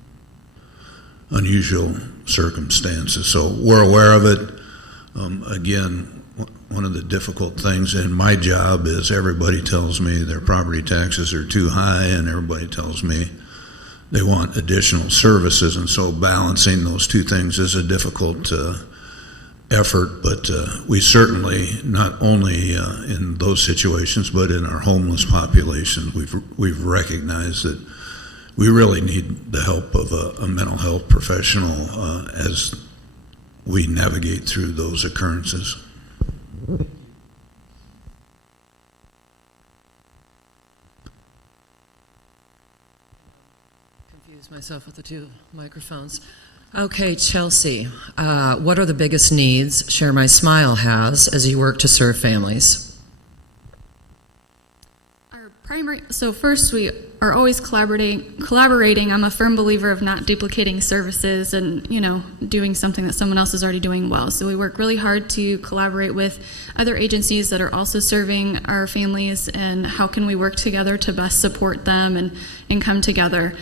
unusual circumstances. So we're aware of it. Again, one of the difficult things in my job is everybody tells me their property taxes are too high, and everybody tells me they want additional services, and so balancing those two things is a difficult effort, but we certainly, not only in those situations, but in our homeless population, we've recognized that we really need the help of a mental health professional as we navigate through those occurrences. Confuse myself with the two microphones. Okay, Chelsea, what are the biggest needs Share My Smile has as you work to serve families? So first, we are always collaborating. I'm a firm believer of not duplicating services and, doing something that someone else is already doing well. So we work really hard to collaborate with other agencies that are also serving our families, and how can we work together to best support them and come together.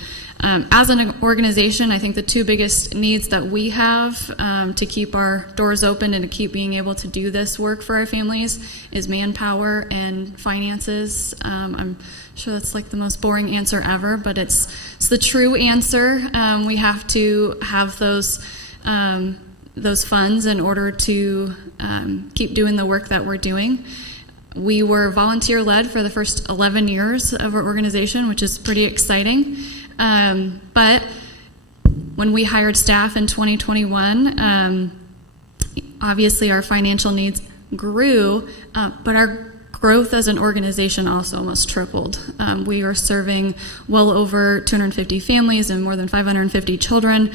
As an organization, I think the two biggest needs that we have to keep our doors open and to keep being able to do this work for our families is manpower and finances. I'm sure that's like the most boring answer ever, but it's the true answer. We have to have those funds in order to keep doing the work that we're doing. We were volunteer-led for the first 11 years of our organization, which is pretty exciting. But when we hired staff in 2021, obviously our financial needs grew, but our growth as an organization also almost tripled. We are serving well over 250 families and more than 550 children.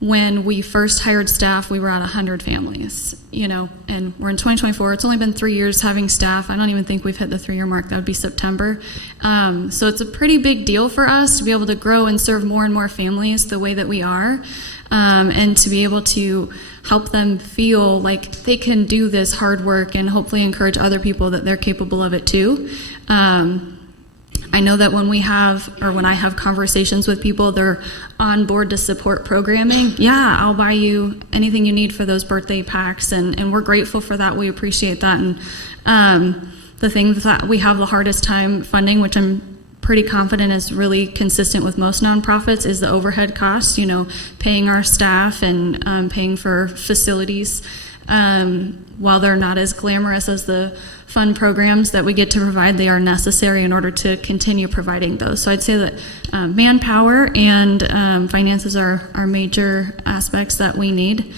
when we first hired staff, we were at 100 families, you know, and we're in 2024. It's only been 3 years having staff. I don't even think we've hit the 3-year mark. That would be September. So it's a pretty big deal for us to be able to grow and serve more and more families the way that we are, and to be able to help them feel like they can do this hard work and hopefully encourage other people that they're capable of it too. I know that when I have conversations with people, they're on board to support programming. Yeah, I'll buy you anything you need for those birthday packs, and we're grateful for that. We appreciate that. And the thing that we have the hardest time funding, which I'm pretty confident is really consistent with most nonprofits, is the overhead costs, you know, paying our staff and paying for facilities. While they're not as glamorous as the fun programs that we get to provide, they are necessary in order to continue providing those. So I'd say that manpower and finances are major aspects that we need.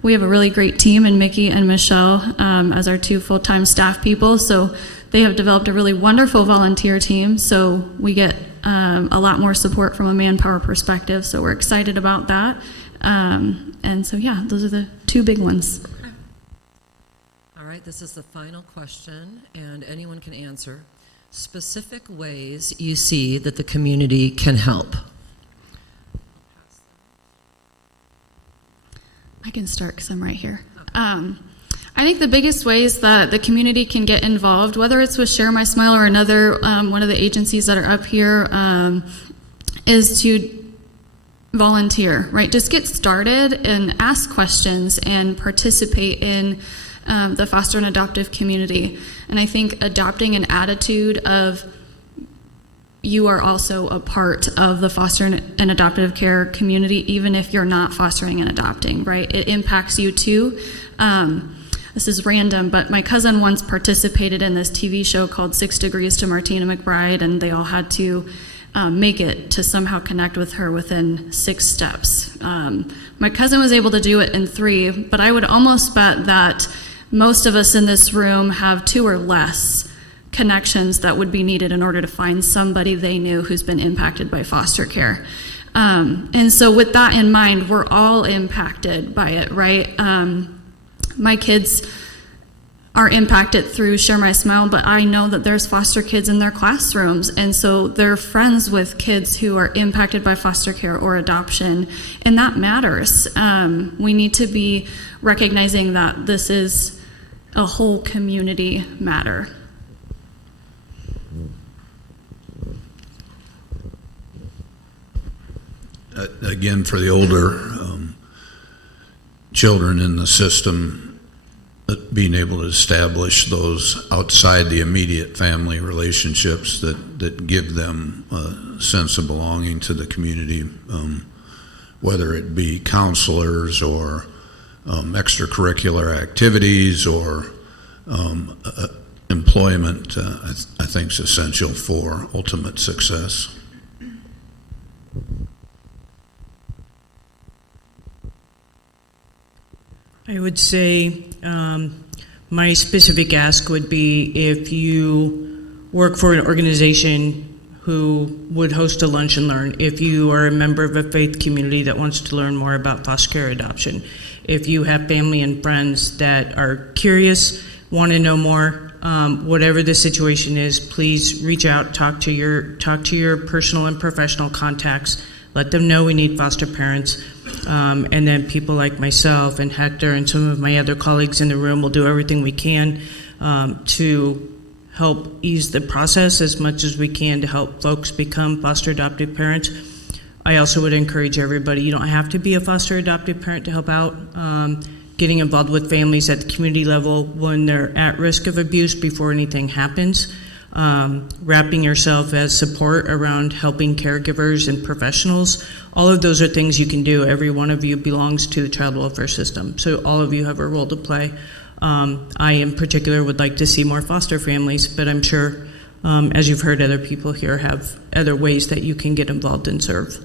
We have a really great team in Mickey and Michelle as our 2 full-time staff people. So they have developed a really wonderful volunteer team. So we get a lot more support from a manpower perspective. So we're excited about that. And so, yeah, those are the 2 big ones. All right, this is the final question, and anyone can answer. Specific ways you see that the community can help. I can start because I'm right here. I think the biggest ways that the community can get involved, whether it's with Share My Smile or another one of the agencies that are up here, is to volunteer, right? Just get started and ask questions and participate in the foster and adoptive community. And I think adopting an attitude of you are also a part of the foster and adoptive care community, even if you're not fostering and adopting, right? It impacts you too. This is random, but my cousin once participated in this TV show called 6 Degrees to Martina McBride, and they all had to make it to somehow connect with her within 6 steps. My cousin was able to do it in 3, but I would almost bet that most of us in this room have 2 or less connections that would be needed in order to find somebody they knew who's been impacted by foster care. And so with that in mind, we're all impacted by it, right? My kids are impacted through Share My Smile, but I know that there's foster kids in their classrooms, and so they're friends with kids who are impacted by foster care or adoption, and that matters. We need to be recognizing that this is a whole community matter. Again, for the older children in the system, being able to establish those outside the immediate family relationships that give them a sense of belonging to the community, whether it be counselors or extracurricular activities or employment, I think is essential for ultimate success. I would say my specific ask would be if you work for an organization who would host a lunch and learn, if you are a member of a faith community that wants to learn more about foster care adoption, if you have family and friends that are curious, want to know more, whatever the situation is, please reach out, talk to your personal and professional contacts, let them know we need foster parents. And then people like myself and Hector and some of my other colleagues in the room will do everything we can to help ease the process as much as we can to help folks become foster adoptive parents. I also would encourage everybody, you don't have to be a foster adoptive parent to help out. Getting involved with families at the community level when they're at risk of abuse before anything happens. Wrapping yourself as support around helping caregivers and professionals. All of those are things you can do. Every one of you belongs to the child welfare system, so all of you have a role to play. I in particular would like to see more foster families, but I'm sure, as you've heard, other people here have other ways that you can get involved and serve.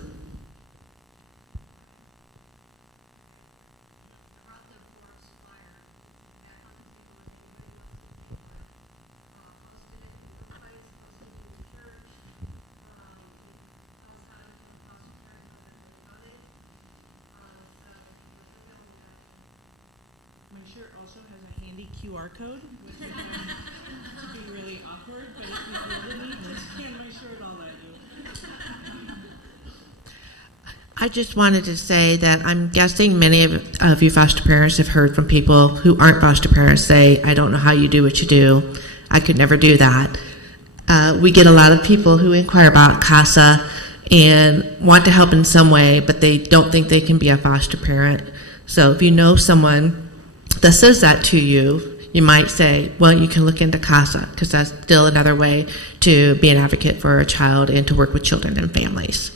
my shirt also has a handy QR code, which I find to be really awkward, but if you feel the need to scan my shirt, I'll let you. I just wanted to say that I'm guessing many of you foster parents have heard from people who aren't foster parents say, I don't know how you do what you do. I could never do that. We get a lot of people who inquire about CASA and want to help in some way, but they don't think they can be a foster parent. So if you know someone that says that to you, you might say, well, you can look into CASA, because that's still another way to be an advocate for a child and to work with children and families.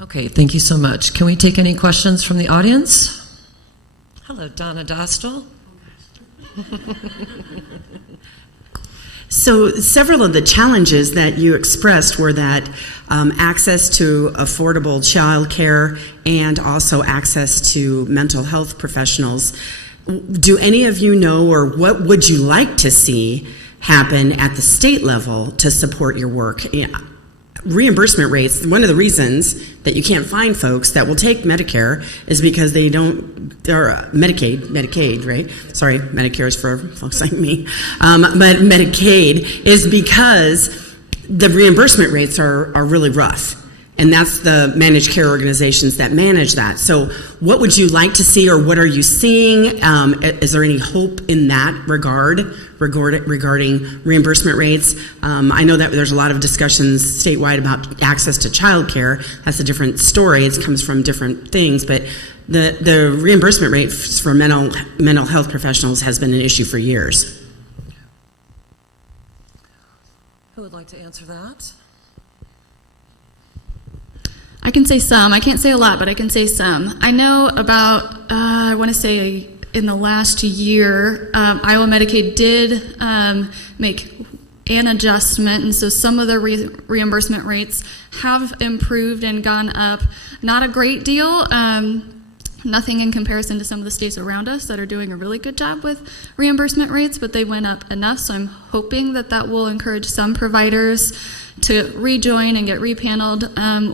Okay, thank you so much. Can we take any questions from the audience? Hello, Donna Dostal. So several of the challenges that you expressed were that access to affordable child care and also access to mental health professionals. Do any of you know, or what would you like to see happen at the state level to support your work? Reimbursement rates, one of the reasons that you can't find folks that will take Medicare is because they don't, or Medicaid, right? Sorry, Medicare is for folks like me. But Medicaid is because the reimbursement rates are really rough. And that's the managed care organizations that manage that. So what would you like to see, or what are you seeing? Is there any hope in that regarding reimbursement rates? I know that there's a lot of discussions statewide about access to child care. That's a different story. It comes from different things. But the reimbursement rates for mental health professionals has been an issue for years. Who would like to answer that? I can say some. I can't say a lot, but I can say some. I know about, I want to say in the last year, Iowa Medicaid did make an adjustment, and so some of the reimbursement rates have improved and gone up. Not a great deal. Nothing in comparison to some of the states around us that are doing a really good job with reimbursement rates, but they went up enough, so I'm hoping that that will encourage some providers to rejoin and get repaneled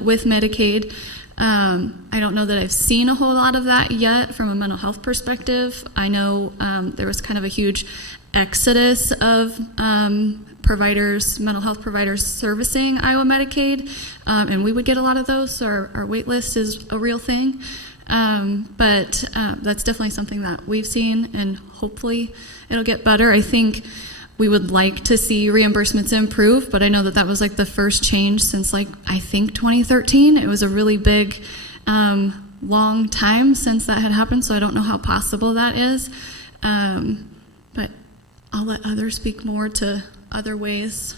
with Medicaid. I don't know that I've seen a whole lot of that yet from a mental health perspective. I know there was kind of a huge exodus of providers, mental health providers servicing Iowa Medicaid, and we would get a lot of those, so our wait list is a real thing. But that's definitely something that we've seen, and hopefully it'll get better. I think we would like to see reimbursements improve, but I know that that was like the first change since I think 2013. It was a really big, long time since that had happened, so I don't know how possible that is. But I'll let others speak more to other ways.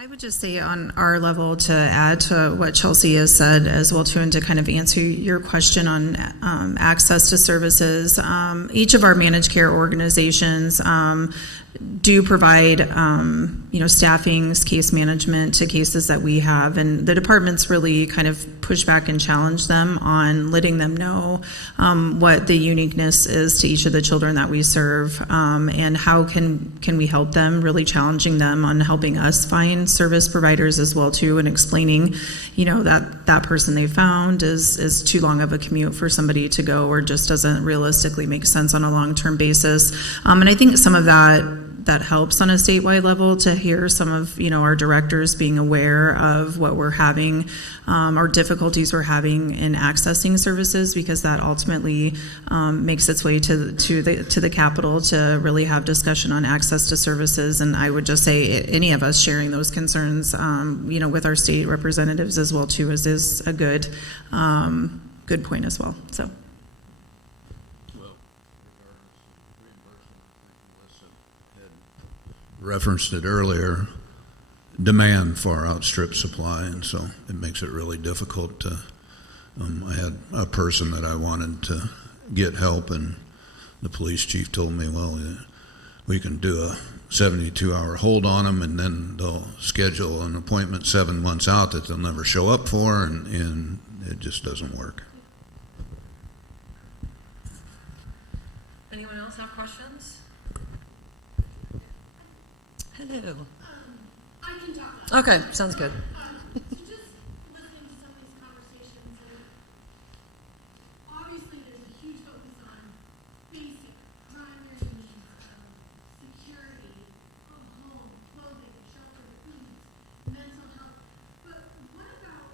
I would just say on our level, to add to what Chelsea has said as well too, and to kind of answer your question on access to services, each of our managed care organizations do provide staffings, case management to cases that we have, and the departments really kind of push back and challenge them on letting them know what the uniqueness is to each of the children that we serve, and how can we help them, really challenging them on helping us find service providers as well too, and explaining that person they found is too long of a commute for somebody to go, or just doesn't realistically make sense on a long-term basis. And I think some of that helps on a statewide level, to hear some of our directors being aware of what we're having, or difficulties we're having in accessing services, because that ultimately makes its way to the Capitol to really have discussion on access to services. And I would just say any of us sharing those concerns with our state representatives as well too is a good point as well. So. Referenced it earlier, demand far outstrips supply, and so it makes it really difficult to, I had a person that I wanted to get help, and the police chief told me, well, we can do a 72-hour hold on them, and then they'll schedule an appointment 7 months out that they'll never show up for, and it just doesn't work. Anyone else have questions? Hello. I can talk. Okay, sounds good. So just listening to some of these conversations, and obviously there's a huge focus on basic primary needs, security, a home, clothing, shelter, food, mental health. But what about,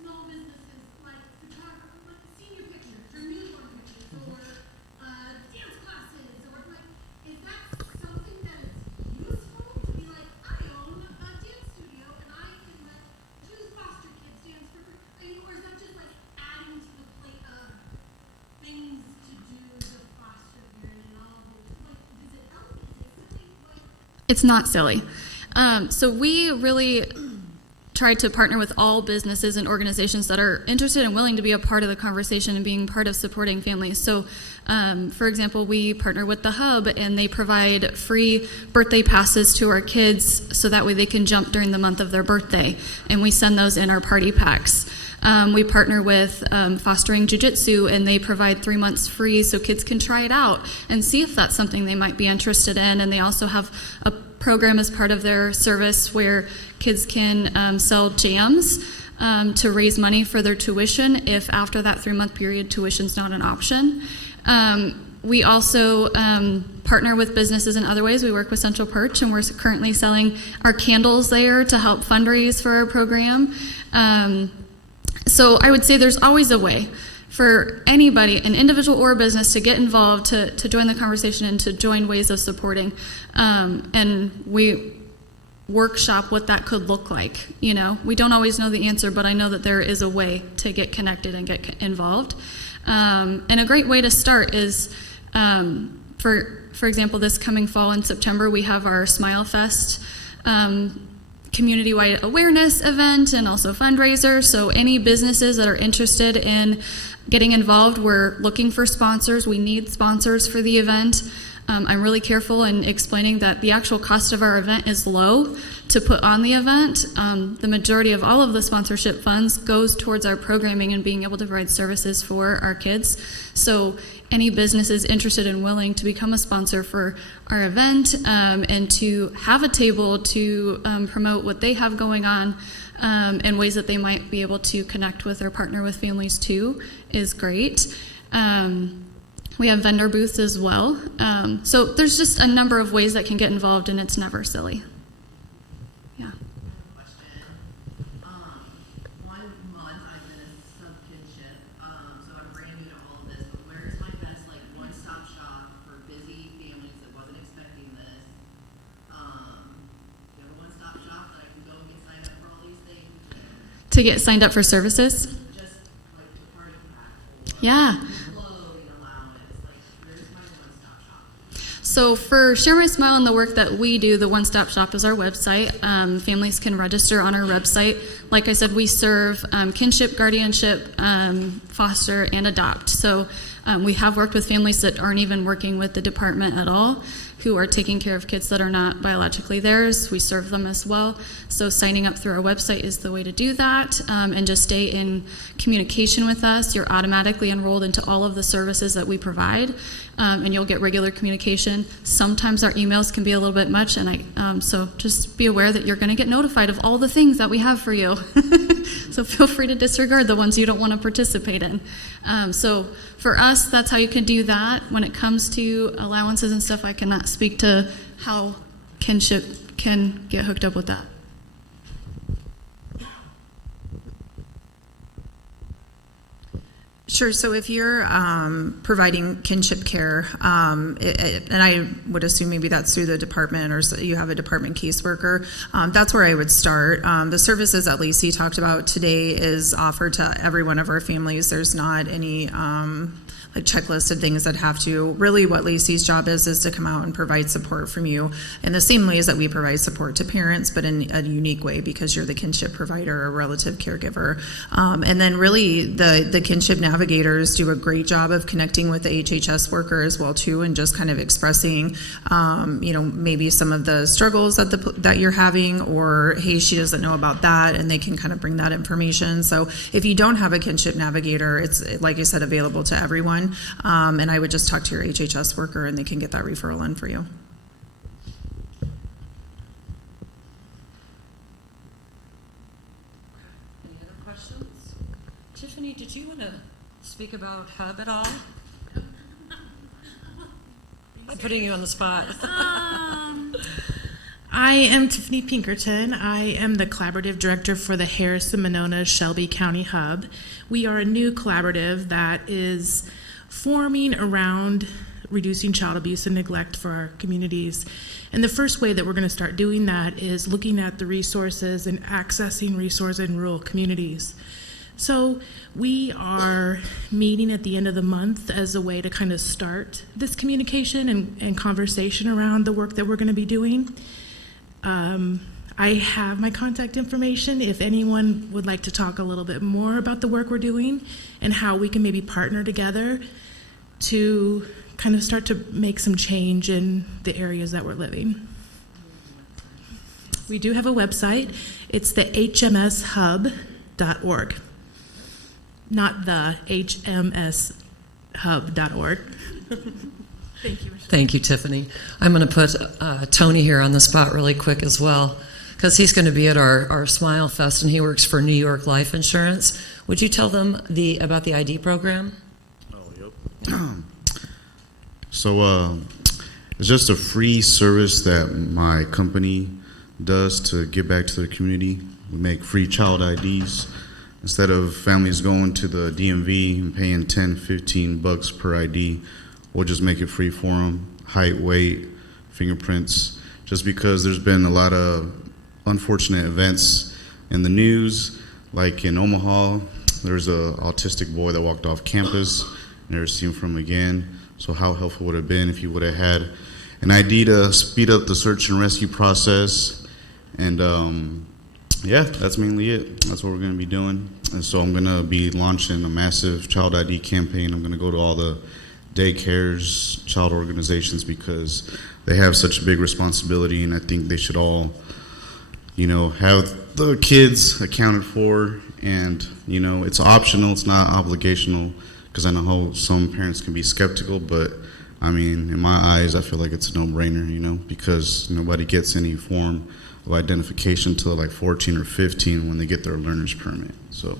small businesses like photography, like senior pictures or newborn pictures or dance classes, or like, is that something that is useful to be like, I own a dance studio and I can let 2 foster kids dance for free? Or is that just like adding to the plate of things to do with foster care and all those? Like, is it healthy? Is it silly? Like, It's not silly. So we really try to partner with all businesses and organizations that are interested and willing to be a part of the conversation and being part of supporting families. So, for example, we partner with the Hub, and they provide free birthday passes to our kids so that way they can jump during the month of their birthday, and we send those in our party packs. We partner with Fostering Jiu-Jitsu, and they provide 3 months free so kids can try it out and see if that's something they might be interested in. And they also have a program as part of their service where kids can sell jams to raise money for their tuition if after that 3-month period tuition's not an option. We also partner with businesses in other ways. We work with Central Perch, and we're currently selling our candles there to help fundraise for our program. So I would say there's always a way for anybody, an individual or a business, to get involved, to join the conversation and to join ways of supporting. And we workshop what that could look like. We don't always know the answer, but I know that there is a way to get connected and get involved. And a great way to start is, for example, this coming fall in September, we have our Smile Fest community-wide awareness event and also fundraiser. So any businesses that are interested in getting involved, we're looking for sponsors. We need sponsors for the event. I'm really careful in explaining that the actual cost of our event is low to put on the event. The majority of all of the sponsorship funds goes towards our programming and being able to provide services for our kids. So any businesses interested and willing to become a sponsor for our event and to have a table to promote what they have going on and ways that they might be able to connect with or partner with families too is great. We have vendor booths as well. So there's just a number of ways that can get involved, and it's never silly. Yeah. To get signed up for services? Yeah. So for Share My Smile and the work that we do, the One Stop Shop is our website. Families can register on our website. Like I said, we serve kinship, guardianship, foster, and adopt. So we have worked with families that aren't even working with the department at all, who are taking care of kids that are not biologically theirs. We serve them as well. So signing up through our website is the way to do that, and just stay in communication with us. You're automatically enrolled into all of the services that we provide, and you'll get regular communication. Sometimes our emails can be a little bit much, and so just be aware that you're going to get notified of all the things that we have for you. So feel free to disregard the ones you don't want to participate in. So for us, that's how you can do that. When it comes to allowances and stuff, I cannot speak to how kinship can get hooked up with that. Sure. So if you're providing kinship care, and I would assume maybe that's through the department or you have a department caseworker, that's where I would start. The services that Lacey talked about today is offered to every one of our families. There's not any like checklist of things that have to. Really what Lacey's job is to come out and provide support from you in the same ways that we provide support to parents, but in a unique way because you're the kinship provider or relative caregiver. And then really the kinship navigators do a great job of connecting with the HHS worker as well too, and just kind of expressing, maybe some of the struggles that you're having, or hey, she doesn't know about that, and they can kind of bring that information. So if you don't have a kinship navigator, it's like I said, available to everyone. on. And I would just talk to your HHS worker and they can get that referral in for you. Any other questions? Tiffany, did you want to speak about Hub at all? I'm putting you on the spot. I am Tiffany Pinkerton. I am the collaborative director for the Harrison, Monona, Shelby County Hub. We are a new collaborative that is forming around reducing child abuse and neglect for our communities. And the first way that we're going to start doing that is looking at the resources and accessing resources in rural communities. So we are meeting at the end of the month as a way to kind of start this communication and conversation around the work that we're going to be doing. I have my contact information if anyone would like to talk a little bit more about the work we're doing and how we can maybe partner together to kind of start to make some change in the areas that we're living. We do have a website. It's the hmshub.org. Not the hmshub.org. Thank you. Thank you, Tiffany. I'm going to put Tony here on the spot really quick as well, because he's going to be at our Smile Fest, and he works for New York Life Insurance. Would you tell them about the ID program? Oh, yep. So it's just a free service that my company does to give back to the community. We make free child IDs. Instead of families going to the DMV and paying $10-15 per ID, we'll just make it free for them. Height, weight, fingerprints. Just because there's been a lot of unfortunate events in the news, like in Omaha, there's an autistic boy that walked off campus, never seen from him again. So how helpful would it have been if you would have had an ID to speed up the search and rescue process? And yeah, that's mainly it. That's what we're going to be doing. And so I'm going to be launching a massive child ID campaign. I'm going to go to all the daycares, child organizations, because they have such a big responsibility, and I think they should all, have the kids accounted for. And, it's optional. It's not obligational, because I know how some parents can be skeptical, but I mean, in my eyes, I feel like it's a no-brainer, because nobody gets any form of identification until like 14 or 15 when they get their learner's permit. So,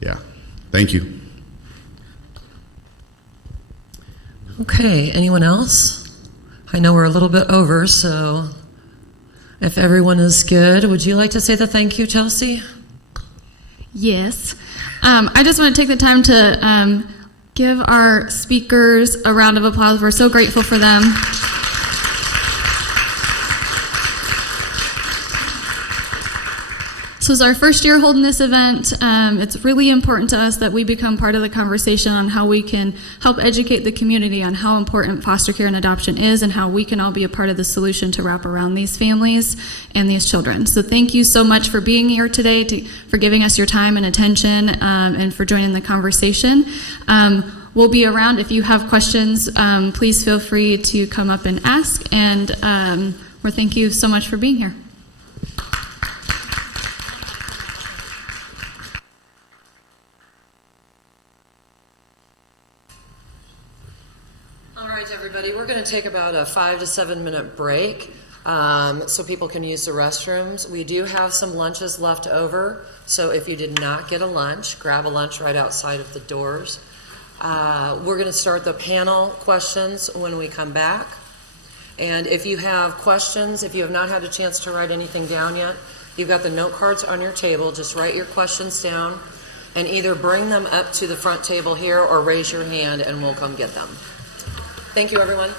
yeah. Thank you. Okay, anyone else? I know we're a little bit over, so if everyone is good, would you like to say the thank you, Chelsea? Yes. I just want to take the time to give our speakers a round of applause. We're so grateful for them. So it's our first year holding this event. It's really important to us that we become part of the conversation on how we can help educate the community on how important foster care and adoption is and how we can all be a part of the solution to wrap around these families and these children. So thank you so much for being here today, for giving us your time and attention, and for joining the conversation. We'll be around. If you have questions, please feel free to come up and ask. And we're thank you so much for being here. All right, everybody, we're going to take about a 5 to 7 minute break so people can use the restrooms. We do have some lunches left over, so if you did not get a lunch, grab a lunch right outside of the doors. We're going to start the panel questions when we come back. And if you have questions, if you have not had a chance to write anything down yet, you've got the note cards on your table. Just write your questions down and either bring them up to the front table here or raise your hand and we'll come get them. Thank you, everyone.